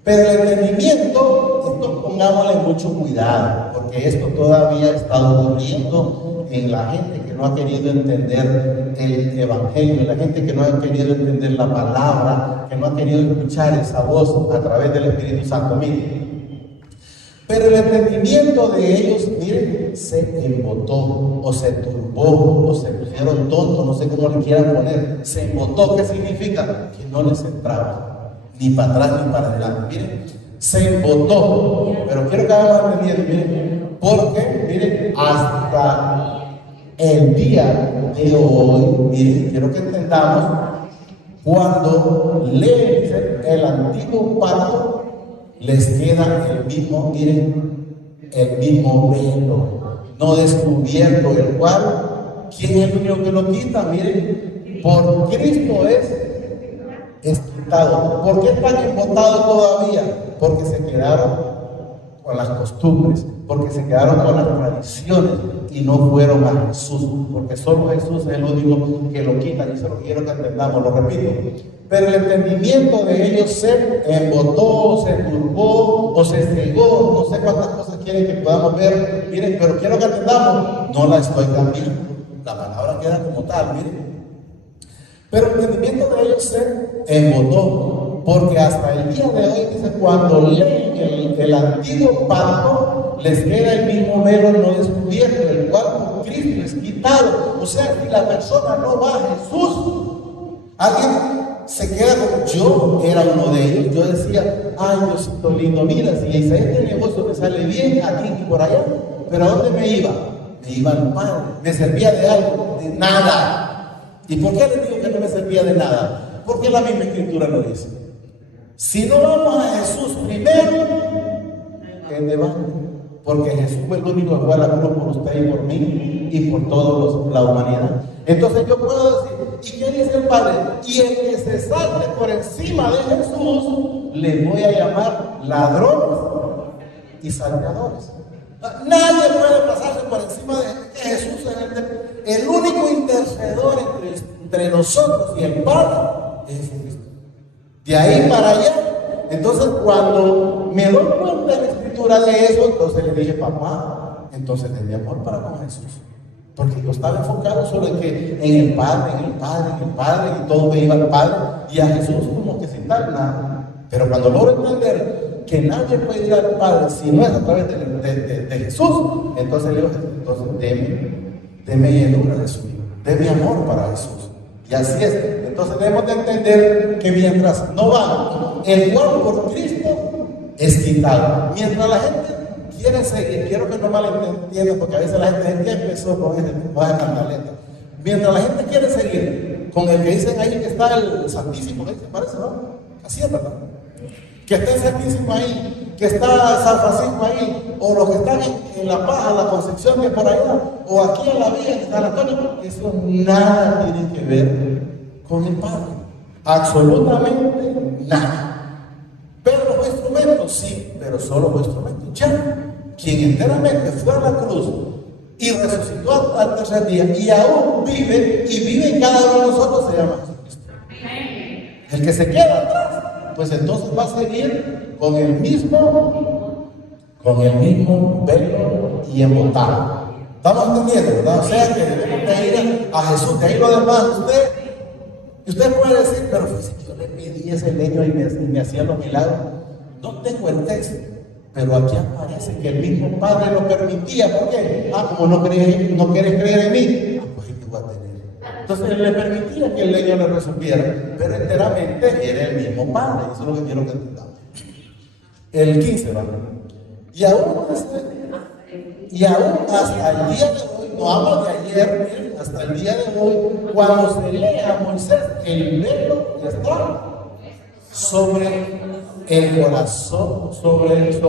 Pero el entendimiento, esto pongámosle mucho cuidado, porque esto todavía está ocurriendo en la gente que no ha querido entender el Evangelio, la gente que no ha querido entender la palabra, que no ha querido escuchar esa voz a través del Espíritu Santo. Miren, pero el entendimiento de ellos, miren, se embotó, o se turbó, o se pusieron tontos, no sé cómo le quieran poner. Se embotó, ¿qué significa? Que no les entraba, ni para atrás ni para adelante. Miren, se embotó, pero quiero que hagan entendiendo, miren, porque, miren, hasta el día de hoy, miren, quiero que entendamos, cuando leen el antiguo pacto, les queda el mismo, miren, el mismo velo, no descubierto, el cual, ¿quién es el único que lo quita? Miren, por Cristo es quitado. ¿Por qué están embotados todavía? Porque se quedaron con las costumbres, porque se quedaron con las tradiciones y no fueron a Jesús, porque solo Jesús es el único que lo quita. Y eso lo quiero que entendamos, lo repito. Pero el entendimiento de ellos se embotó, se turbó o se cegó, no sé cuántas cosas quieren que podamos ver. Miren, pero quiero que entendamos, no la estoy cambiando, la palabra queda como tal, miren. Pero el entendimiento de ellos se embotó, porque hasta el día de hoy, dice, cuando leen el antiguo pacto, les queda el mismo velo no descubierto, el cual por Cristo es quitado. O sea, si la persona no va a Jesús, alguien se queda como yo, era uno de ellos. Yo decía, ay, Diosito lindo, mira, si este negocio me sale bien aquí y por allá, pero ¿a dónde me iba? Me iba al Padre. ¿Me servía de algo? De nada. ¿Y por qué les digo que no me servía de nada? Porque la misma Escritura lo dice. Si no vamos a Jesús primero, ¿en dónde? Porque Jesús fue el único que fue a la cruz por usted y por mí y por toda la humanidad. Entonces yo puedo decir, ¿y qué dice el Padre? Y el que se salte por encima de Jesús, le voy a llamar ladrones y salteadores. Nadie puede pasarse por encima de Jesús, el único intercedor entre nosotros y el Padre es Jesucristo. De ahí para allá, entonces cuando me doy cuenta de la Escritura de eso, entonces le dije, papá, entonces tenía amor para con Jesús. Porque yo estaba enfocado solo en que en el Padre, y todo me iba al Padre, y a Jesús como que sin dar nada. Pero cuando logro entender que nadie puede ir al Padre si no es a través de Jesús, entonces le digo, entonces deme llenura de su vida, deme amor para Jesús. Y así es. Entonces debemos de entender que mientras no va el cual por Cristo es quitado. Mientras la gente quiere seguir, quiero que no malentiendan, porque a veces la gente ya empezó con esa cantaleta. Mientras la gente quiere seguir con el que dicen ahí que está el Santísimo, ¿se parece, no? Así es, ¿verdad? Que está el Santísimo ahí, que está San Francisco ahí, o los que están en La Paz, La Concepción, que por allá, o aquí en la Villa de San Antonio, eso nada tiene que ver con el Padre, absolutamente nada. Pero fue instrumento, sí, pero solo fue instrumento. Ya, quien enteramente fue a la cruz y resucitó al tercer día y aún vive y vive en cada uno de nosotros se llama Jesucristo. El que se queda atrás, pues entonces va a seguir con el mismo velo y embotado. ¿Estamos entendiendo, verdad? O sea que debemos de ir a Jesús. De ahí lo demás, usted puede decir, pero pues, si yo le pedí ese leño y me hacía los milagros. No tengo el texto, pero aquí aparece que el mismo Padre lo permitía. ¿Por qué? Como no quieres creer en mí, pues ahí te voy a tener. Entonces él le permitía que el leño le resolviera, pero enteramente era el mismo Padre. Eso es lo que quiero que entendamos. El 15, ¿vale? Y aún hasta el día de hoy, no hablo de ayer, hasta el día de hoy, cuando se lee a Moisés, el velo está sobre el corazón, sobre él,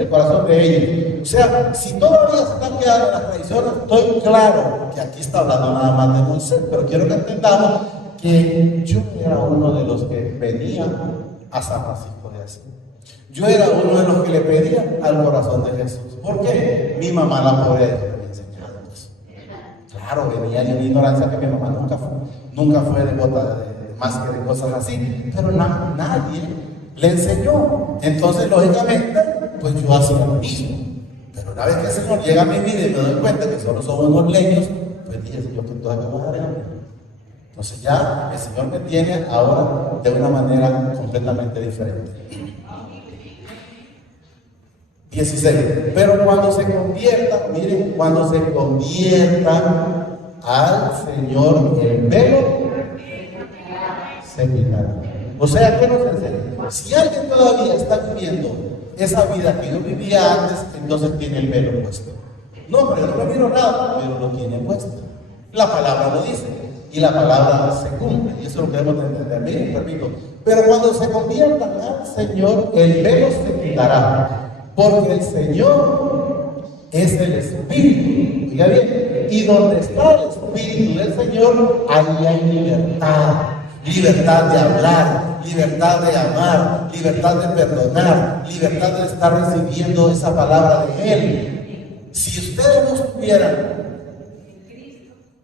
el corazón de ellos. O sea, si todavía se están quedando las tradiciones, estoy claro que aquí está hablando nada más de Moisés, pero quiero que entendamos que yo era uno de los que venía a San Francisco de Asís. Yo era uno de los que le pedía al corazón de Jesús. ¿Por qué? Mi mamá, la pobre, me había enseñado eso. Claro, venía en ignorancia que mi mamá nunca fue devota más que de cosas así, pero nadie le enseñó. Entonces, lógicamente, pues yo hacía lo mismo. Pero una vez que el Señor llega a mi vida y me doy cuenta que solo somos unos leños, pues dije, Señor, que todavía vamos a dar. Entonces ya el Señor me tiene ahora de una manera completamente diferente. 16. Pero cuando se conviertan, miren, cuando se conviertan al Señor, el velo se quitará. O sea, ¿qué nos enseña? Si alguien todavía está viviendo esa vida que yo vivía antes, entonces tiene el velo puesto. No, pero no miro nada, pero lo tiene puesto. La palabra lo dice y la palabra se cumple, y eso lo queremos entender. Miren, repito, pero cuando se conviertan al Señor, el velo se quitará. Porque el Señor es el Espíritu, oiga bien, y donde está el Espíritu del Señor, ahí hay libertad. Libertad de hablar, libertad de amar, libertad de perdonar, libertad de estar recibiendo esa palabra de Él. Si ustedes no estuvieran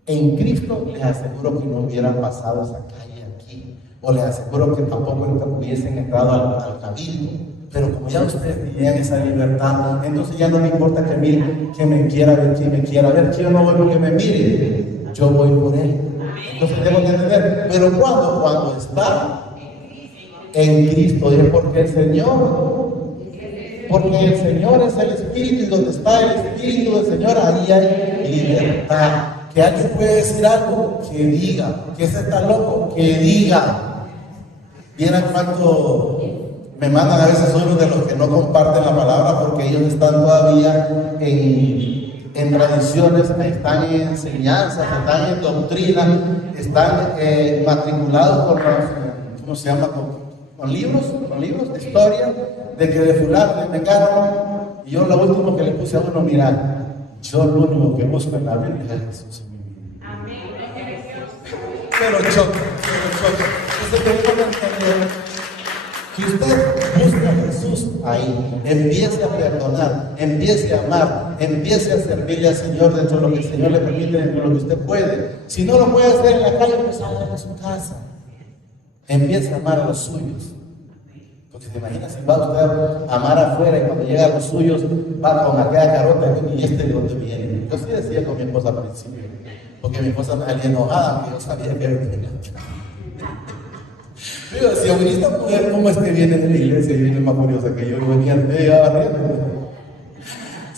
en Cristo, les aseguro que no hubieran pasado esa calle aquí, o les aseguro que tampoco hubiesen entrado al cabildo. Pero como ya ustedes tenían esa libertad, entonces ya no me importa que me quiera ver, que me quiera ver, que yo no voy porque me mire, yo voy por Él. Entonces tengo que entender, pero cuando está en Cristo, es porque el Señor es el Espíritu, y donde está el Espíritu del Señor, ahí hay libertad. Que alguien puede decir algo, que diga, que ese está loco, que diga. ¿Vieran cuánto me mandan a veces uno de los que no comparten la palabra porque ellos están todavía en tradiciones, están en enseñanzas, están en doctrina, están matriculados con los, ¿cómo se llama? Con libros de historia, de que de fulano, de mengano. Y yo lo último que le puse a uno, mira, yo lo único que busco en la Biblia es Jesús en mi vida. Pero choca. Entonces tenemos que entender que usted busque a Jesús ahí, empiece a perdonar, empiece a amar, empiece a servirle al Señor dentro de lo que el Señor le permite, dentro de lo que usted puede. Si no lo puede hacer en la calle, pues hágalo en su casa. Empiece a amar a los suyos. Porque se imagina si va usted a amar afuera y cuando llega a los suyos va con aquella carota y de dónde viene. Yo sí decía con mi esposa al principio, porque mi esposa me salía enojada, porque yo sabía que venía. Yo decía, esta mujer, ¿cómo es que viene de la iglesia y viene más curiosa que yo? Y venía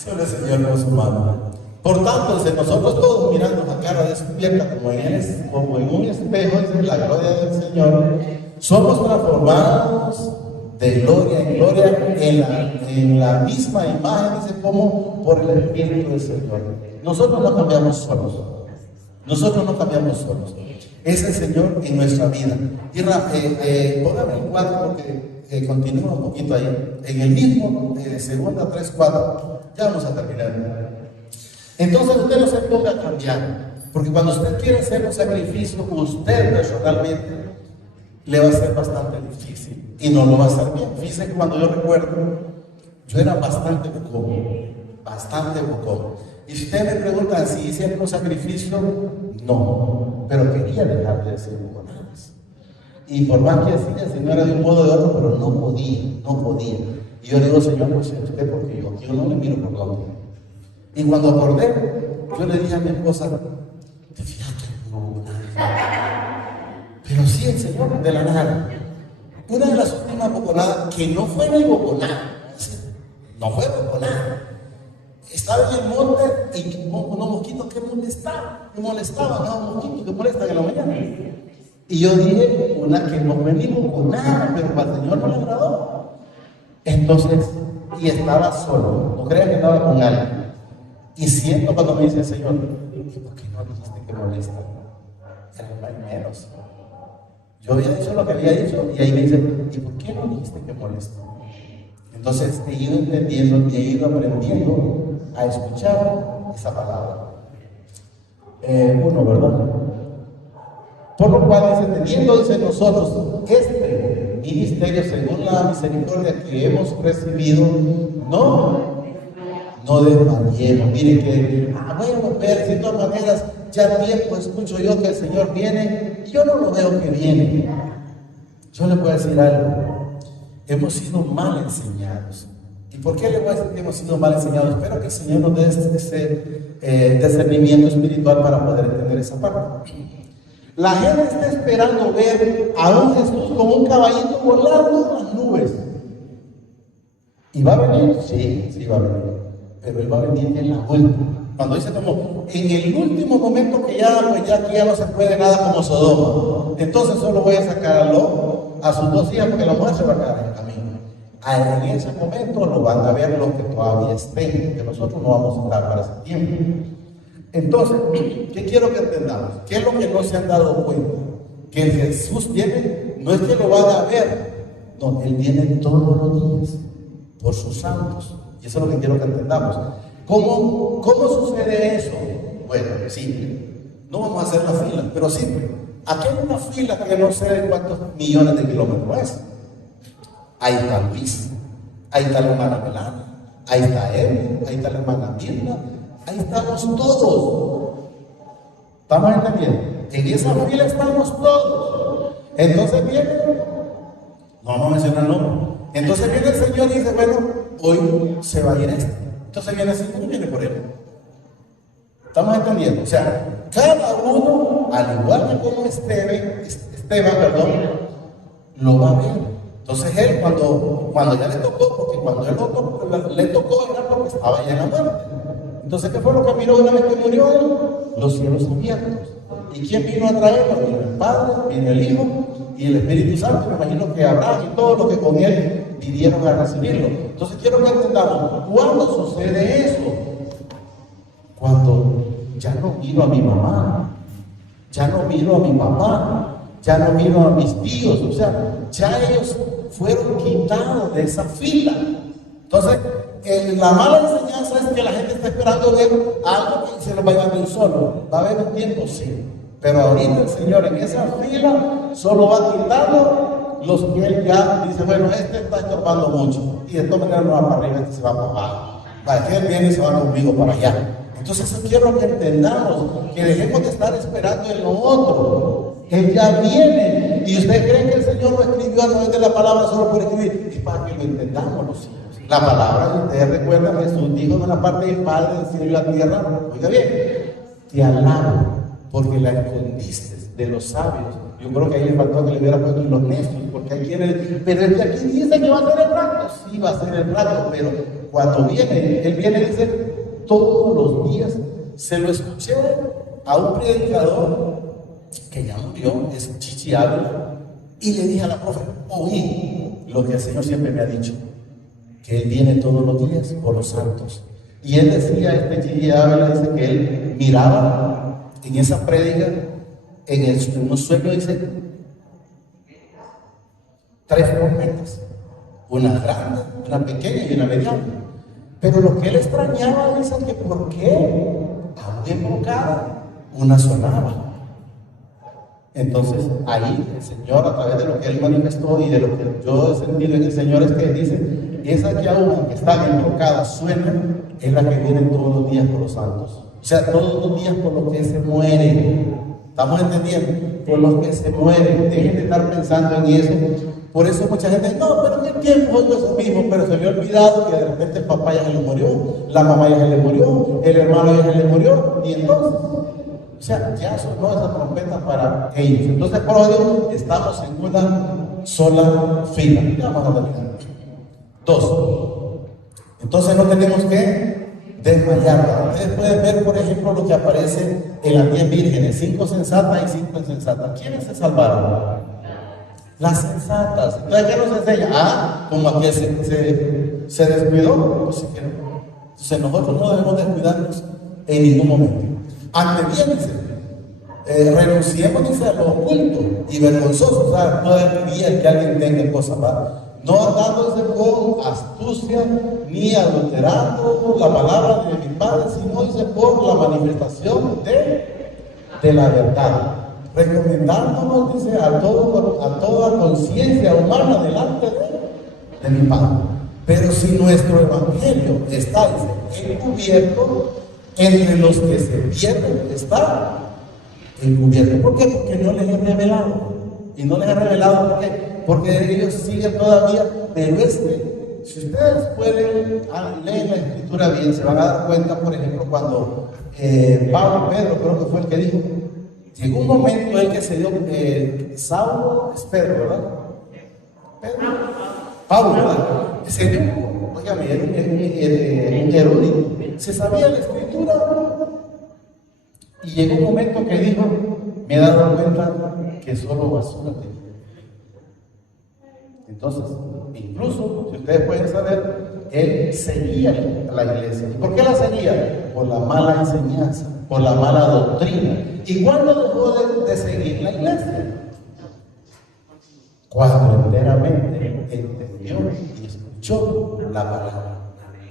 solo el Señor no es humano. Por tanto, nosotros todos mirando la cara descubierta como en un espejo, es la gloria del Señor, somos transformados de gloria en gloria en la misma imagen, dice, como por el Espíritu del Señor. Nosotros no cambiamos solos. Es el Señor en nuestra vida. Y póngame el 4 porque continúa un poquito ahí. En el mismo, 2 3, 4, ya vamos a terminar. Entonces usted no se ponga a cambiar, porque cuando usted quiere hacer un sacrificio, usted personalmente le va a ser bastante difícil y no lo va a hacer bien. Fíjense que cuando yo recuerdo, yo era bastante bocón. Y si ustedes me preguntan si hice un sacrificio, no, pero quería dejar de ser boconadas. Y por más que decía, si no era de un modo o de otro, pero no podía. Y yo le digo, Señor, pues usted, porque yo no le miro por la otra. Y cuando acordé, yo le dije a mi esposa, te fijas que no hubo nada. Pero sí, el Señor de la nada. Una de las últimas boconadas, que no fue ni boconada, no fue boconada. Estaba en el monte y unos mosquitos que molestaban, unos mosquitos que molestan en la mañana. Y yo dije, una que no fue ni boconada, pero para el Señor no le agradó. Entonces, y estaba solo, no crean que estaba con alguien. Y siento cuando me dice el Señor, ¿y por qué no dijiste que molesta? Era menos. Yo había dicho lo que había dicho y ahí me dice, ¿y por qué no dijiste que molesta? Entonces he ido entendiendo y he ido aprendiendo a escuchar esa palabra. ¿Verdad? Por lo cual dice, teniendo dice nosotros este ministerio según la misericordia que hemos recibido, no desmayemos. Miren que, bueno, ver, si de todas maneras, ya tiempo escucho yo que el Señor viene, yo no lo veo que viene. Yo le voy a decir algo, hemos sido mal enseñados. ¿Y por qué le voy a decir que hemos sido mal enseñados? Espero que el Señor nos dé ese discernimiento espiritual para poder entender esa parte. La gente está esperando ver a un Jesús como un caballito volando en las nubes. ¿Y va a venir? Sí va a venir. Pero Él va a venir en la última. Cuando dice como en el último momento que ya aquí ya no se puede nada como Sodoma. Entonces solo voy a sacarlo a sus 2 hijas porque la mujer se va a quedar en el camino. En ese momento lo van a ver los que todavía estén, que nosotros no vamos a estar para ese tiempo. Entonces, ¿qué quiero que entendamos? ¿Qué es lo que no se han dado cuenta? Que Jesús viene, no es que lo van a ver, no, Él viene todos los días por sus santos. Y eso es lo que quiero que entendamos. ¿Cómo sucede eso? Bueno, simple. No vamos a hacer la fila, pero simple. Aquí hay una fila que no sé de cuántos millones de kilómetros es. Ahí está Luis, ahí está la hermana Melania, ahí está Evelyn, ahí está la hermana Mirna, ahí estamos todos. ¿Estamos entendiendo? En esa fila estamos todos. Entonces viene, no vamos a mencionar el nombre. Entonces viene el Señor y dice, bueno, hoy se va a ir este. Entonces viene el Señor y viene por él. ¿Estamos entendiendo? O sea, cada uno, al igual que como Esteban, lo va a ver. Entonces él, cuando ya le tocó, porque cuando él le tocó era porque estaba ya en la muerte. Entonces, ¿qué fue lo que miró una vez que murió él? Los cielos abiertos. ¿Y quién vino a traerlo? Vino el Padre, vino el Hijo y el Espíritu Santo. Me imagino que Abraham y todos los que con él vinieron a recibirlo. Entonces quiero que entendamos, ¿cuándo sucede eso? Cuando ya no miro a mi mamá, ya no miro a mi papá, ya no miro a mis tíos, o sea, ya ellos fueron quitados de esa fila. Entonces, la mala enseñanza es que la gente está esperando ver algo que se lo vaya a dar solo. ¿Va a haber un tiempo? Sí. Pero ahorita el Señor en esa fila solo va quitando los que Él ya dice, bueno, este está estorbando mucho. Y de todas maneras no va para arriba, este se va para abajo. Va, que Él viene y se va conmigo para allá. Entonces eso quiero que entendamos, que dejemos de estar esperando en lo otro. Él ya viene. Y ustedes creen que el Señor lo escribió a través de la palabra solo por escribir. Es para que lo entendamos los hijos. La palabra, ustedes recuerdan, Jesús dijo en la parte del Padre del cielo y la tierra, oiga bien, te alabo porque la escondiste de los sabios. Yo creo que ahí le faltó que le hubiera puesto los necios, porque hay quienes, pero el de aquí dice que va a ser el rapto. Sí, va a ser el rapto, pero cuando viene, Él viene y dice, todos los días. Se lo escuché a un predicador que ya murió, es Chichi Ávila, y le dije a la profe, oí lo que el Señor siempre me ha dicho, que Él viene todos los días por los santos. Y él decía, Chichi Ávila dice que él miraba en esa prédica, en unos sueños, dice, 3 tormentas, una grande, una pequeña y una mediana. Pero lo que él extrañaba, dice que por qué a una embocada una sonaba. Entonces ahí el Señor, a través de lo que él manifestó y de lo que yo he sentido en el Señor, es que dice, esa que aún están embrocadas suenan, es la que viene todos los días por los santos. O sea, todos los días por los que se mueren. ¿Estamos entendiendo? Por los que se mueren. Dejen de estar pensando en eso, Por eso mucha gente dice, no, pero en el tiempo es eso mismo, pero se le ha olvidado que de repente el papá ya se le murió, la mamá ya se le murió, el hermano ya se le murió, y entonces, o sea, ya sonó esa trompeta para ellos. Entonces, por ello, estamos en una sola fila. Ya vamos a terminar. 2. Entonces no tenemos que desmayar. Ustedes pueden ver, por ejemplo, lo que aparece en las 10 vírgenes, 5 sensatas y 5 insensatas. ¿Quiénes se salvaron? Las sensatas. Entonces, ¿qué nos enseña? Como aquel se descuidó. Pues, entonces nosotros no debemos descuidarnos en ningún momento. Antes bien, dice, renunciemos, dice, a lo oculto y vergonzoso. O sea, no debía que alguien tenga cosas, ¿verdad? No andándose con astucia ni adulterando la palabra de mi Padre, sino dice por la manifestación de la verdad, recomendándonos, dice, a toda conciencia humana delante de mi Padre. Pero si nuestro evangelio está, dice, encubierto, entre los que se pierden está encubierto. ¿Por qué? Porque no les he revelado. Y no les he revelado, ¿por qué? Porque ellos siguen todavía, pero si ustedes pueden leer la escritura bien, se van a dar cuenta, por ejemplo, cuando Pedro creo que fue el que dijo, llegó un momento en que se dio, Saulo es Pedro, ¿verdad? Pablo, ¿verdad? Se dio, óigame, era un erudito, se sabía la escritura, y llegó un momento que dijo, me he dado cuenta que solo basura tenía. Entonces, incluso, si ustedes pueden saber, él seguía a la iglesia. ¿Y por qué la seguía? Por la mala enseñanza, por la mala doctrina. ¿Y cuándo dejó de seguir la iglesia? Cuando enteramente entendió y escuchó la palabra.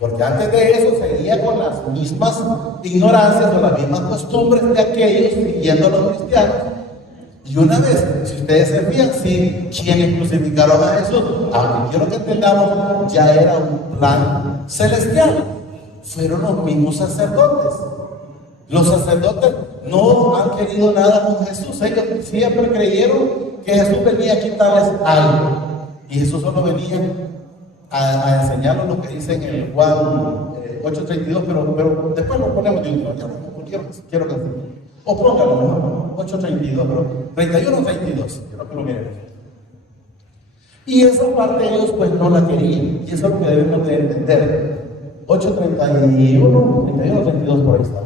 Porque antes de eso seguía con las mismas ignorancias o las mismas costumbres de aquellos siguiendo a los cristianos. Y una vez, si ustedes se fijan, sí, quienes crucificaron a Jesús, aunque quiero que entendamos, ya era un plan celestial. Fueron los mismos sacerdotes. Los sacerdotes no han querido nada con Jesús. Ellos siempre creyeron que Jesús venía a quitarles algo. Y Jesús solo venía a enseñarnos lo que dice en el Juan 8:32, pero después lo ponemos de último. Quiero que o póngalo mejor, 8:32, pero 31:32, quiero que lo miren. Y esa parte ellos pues no la querían, y eso es lo que debemos de entender. 8:31, 32 por ahí está.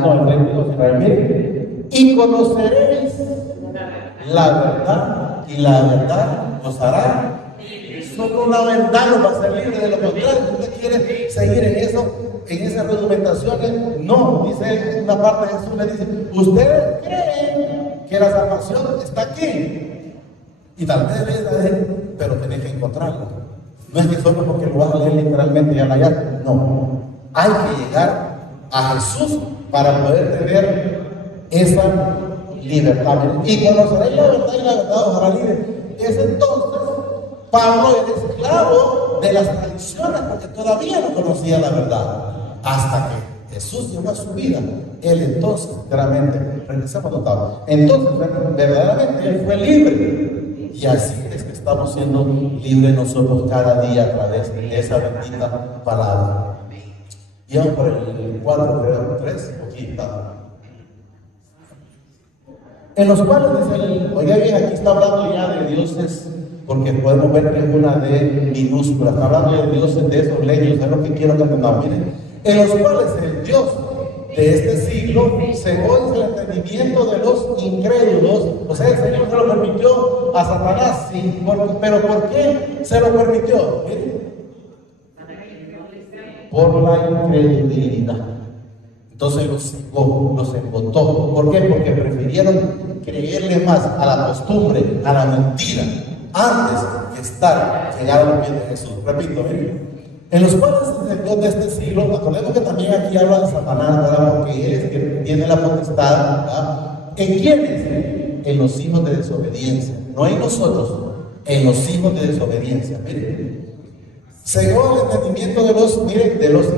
No, el 32, miren. Y conoceréis la verdad, y la verdad os hará. Solo una verdad nos va a hacer libre. De lo contrario, usted quiere seguir en eso, en esas argumentaciones. No, dice una parte de Jesús, le dice, ustedes creen que la salvación está aquí. Y tal vez le dejen, pero tenés que encontrarla. No es que solo porque lo vas a leer literalmente y a la llave. No. Hay que llegar a Jesús para poder tener esa libertad. Y conoceréis la verdad y la verdad os hará libre. Es entonces Pablo era esclavo de las tradiciones porque todavía no conocía la verdad. Hasta que Jesús llegó a su vida, él entonces, realmente, regresamos a Pablo. Entonces, verdaderamente, él fue libre. Y así es que estamos siendo libres nosotros cada día a través de esa bendita palabra. Y vamos por el 4, creo, 3, aquí está. En los cuales, oiga bien, aquí está hablando ya de dioses, porque podemos ver que es una D minúscula, está hablando de dioses de esos leños, es lo que quiero que entendamos. Miren, en los cuales el Dios de este siglo cegó el entendimiento de los incrédulos. O sea, el Señor se lo permitió a Satanás, sí, pero ¿por qué se lo permitió? Miren, por la incredulidad. Entonces los cegó, los embotó. ¿Por qué? Porque prefirieron creerle más a la costumbre, a la mentira, antes que llegar a los pies de Jesús. Repito, miren. En los cuales el Dios de este siglo, acordemos que también aquí habla de Satanás, ¿verdad? Porque él es que tiene la potestad, ¿verdad? ¿En quiénes? En los hijos de desobediencia. No en nosotros, en los hijos de desobediencia. Miren. Cegó el entendimiento de los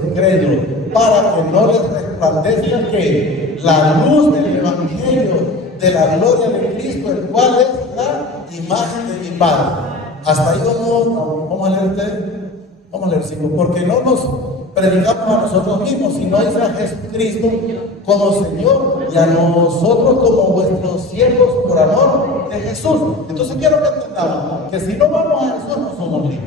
incrédulos, para que no les resplandezca que la luz del Evangelio de la gloria de Cristo, el cual es la imagen de mi Padre. Hasta ahí vamos a leer ustedes. Vamos a leer 5. Porque no nos predicamos a nosotros mismos, sino es a Jesucristo como Señor y a nosotros como vuestros siervos por amor de Jesús. Entonces quiero que entendamos que si no vamos a Jesús no somos libres.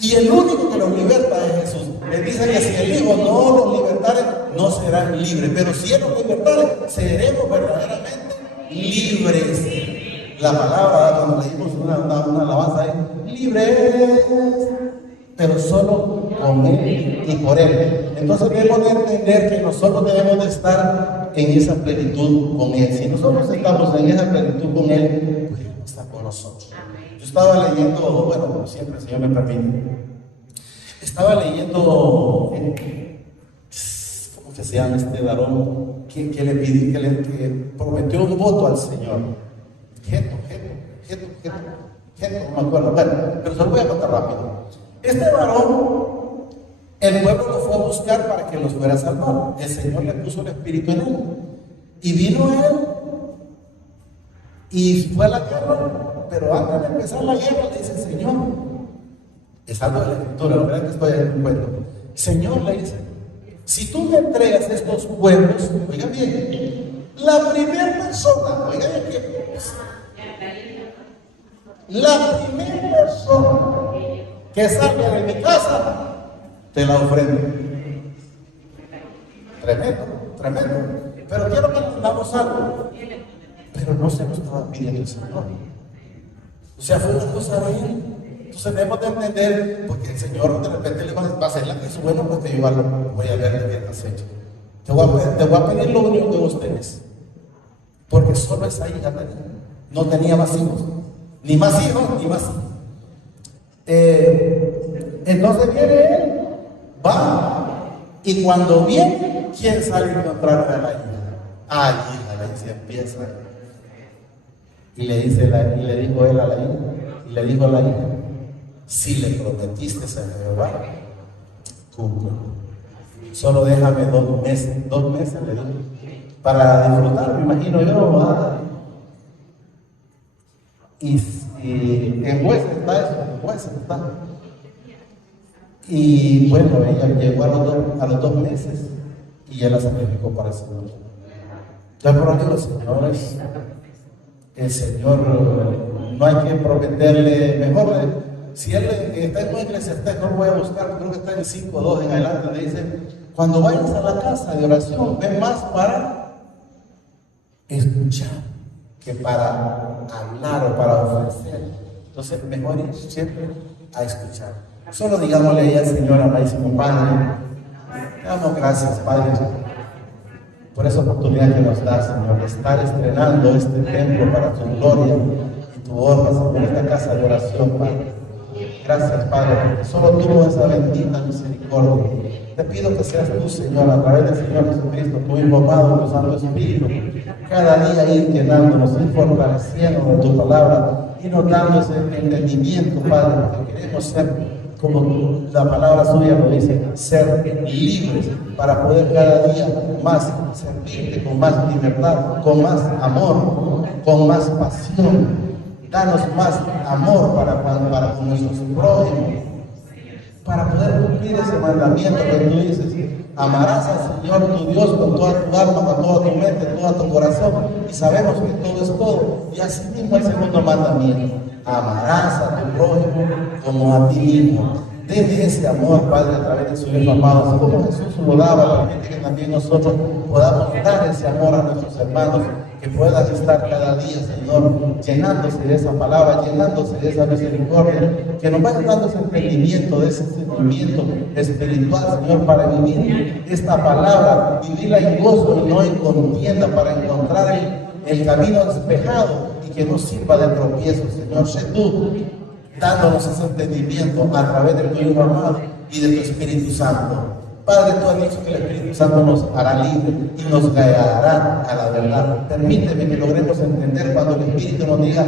Y el único que los liberta es Jesús. Él dice que si el Hijo no los libertare, no serán libres. Pero si Él los libertare, seremos verdaderamente libres. La palabra, cuando leímos una alabanza ahí, libres, pero solo con Él y por Él. Entonces debemos de entender que nosotros debemos de estar en esa plenitud con Él. Si nosotros estamos en esa plenitud con Él, pues Él está con nosotros. Yo estaba leyendo, bueno, como siempre el Señor me permite, estaba leyendo, ¿cómo que se llama este varón? Que le pidió, que prometió un voto al Señor. Geto, no me acuerdo, bueno, pero se lo voy a contar rápido. Este varón, el pueblo lo fue a buscar para que los fuera a salvar. El Señor le puso el Espíritu en él. Y vino él y fue a la guerra. Pero antes de empezar la guerra le dice: Señor, es algo de la Escritura, la verdad que estoy en un cuento. Señor, le dice, si tú me entregas estos pueblos, oigan bien, la primera persona, oigan bien, la primera persona que salga de mi casa, te la ofrendo. Tremendo. Pero quiero que entendamos algo. Pero no se lo estaba pidiendo el Señor. O sea, fue una cosa de Él. Entonces debemos de entender, porque el Señor de repente le va a hacer la que es bueno, pues te voy a ver qué has hecho. Te voy a pedir lo único que vos tenés. Porque solo esa hija tenía. No tenía más hijos. Ni más hijos, ni más hijos. Entonces viene él, va, y cuando viene, ¿quién sale a encontrarle a la hija? Ay, hija, le dice, empieza. Y le dijo él a la hija, y le dijo a la hija: si le prometiste a Jehová, cumple. Solo déjame 2 meses le dijo, para disfrutar, me imagino yo. Y en jueces está eso, en jueces está. Y bueno, ella llegó a los 2 meses y ya la sacrificó para el Señor. Ya por aquí los señores, el Señor no hay que prometerle, mejor si él está en una iglesia, no lo voy a buscar, creo que está en 5:2 en adelante, le dice: cuando vayas a la casa de oración, ven más para escuchar que para hablar o para ofrecer. Entonces, mejor ir siempre a escuchar. Solo digámosle ahí al Señor, amadísimo Padre, te damos gracias, Padre, por esa oportunidad que nos da, Señor, de estar estrenando este templo para tu gloria y tu honra, Señor, esta casa de oración, Padre. Gracias, Padre, porque solo tú esa bendita misericordia. Te pido que seas tú, Señor, a través del Señor Jesucristo, tu Hijo amado, tu Santo Espíritu, cada día ir llenándonos y fortaleciéndonos de tu palabra y nos dando ese entendimiento, Padre, porque queremos ser, como la palabra suya lo dice, ser libres para poder cada día más servirte con más libertad, con más amor, con más pasión. Danos más amor para con nuestros prójimos, para poder cumplir ese mandamiento que tú dices: amarás al Señor tu Dios con toda tu alma, con toda tu mente, con todo tu corazón. Y sabemos que todo es todo. Y así mismo el segundo mandamiento: amarás a tu prójimo como a ti mismo. Deme ese amor, Padre, a través de su Hijo amado, así como Jesús lo daba, permite que también nosotros podamos dar ese amor a nuestros hermanos, que puedan estar cada día, Señor, llenándose de esa palabra, llenándose de esa misericordia, que nos vaya dando ese entendimiento, de ese sentimiento espiritual, Señor, para vivir esta palabra, vivirla en gozo y no en contienda, para encontrar el camino despejado y que nos sirva de tropiezo, Señor. Sé tú dándonos ese entendimiento a través de tu Hijo amado y de tu Espíritu Santo. Padre, tú has dicho que el Espíritu Santo nos hará libre y nos guiará a la verdad. Permíteme que logremos entender cuando el Espíritu nos diga: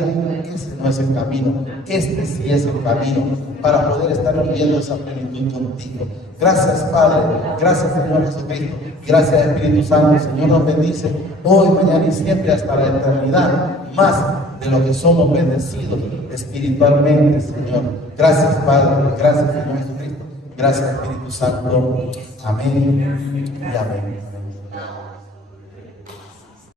ese no es el camino, este sí es el camino. para poder estar viviendo esa plenitud contigo. Gracias, Padre. Gracias, Señor Jesucristo. Gracias, Espíritu Santo. Señor, nos bendice hoy, mañana y siempre hasta la eternidad, más de lo que somos bendecidos espiritualmente, Señor. Gracias, Padre. Gracias, Señor Jesucristo. Gracias, Espíritu Santo. Amén y amén.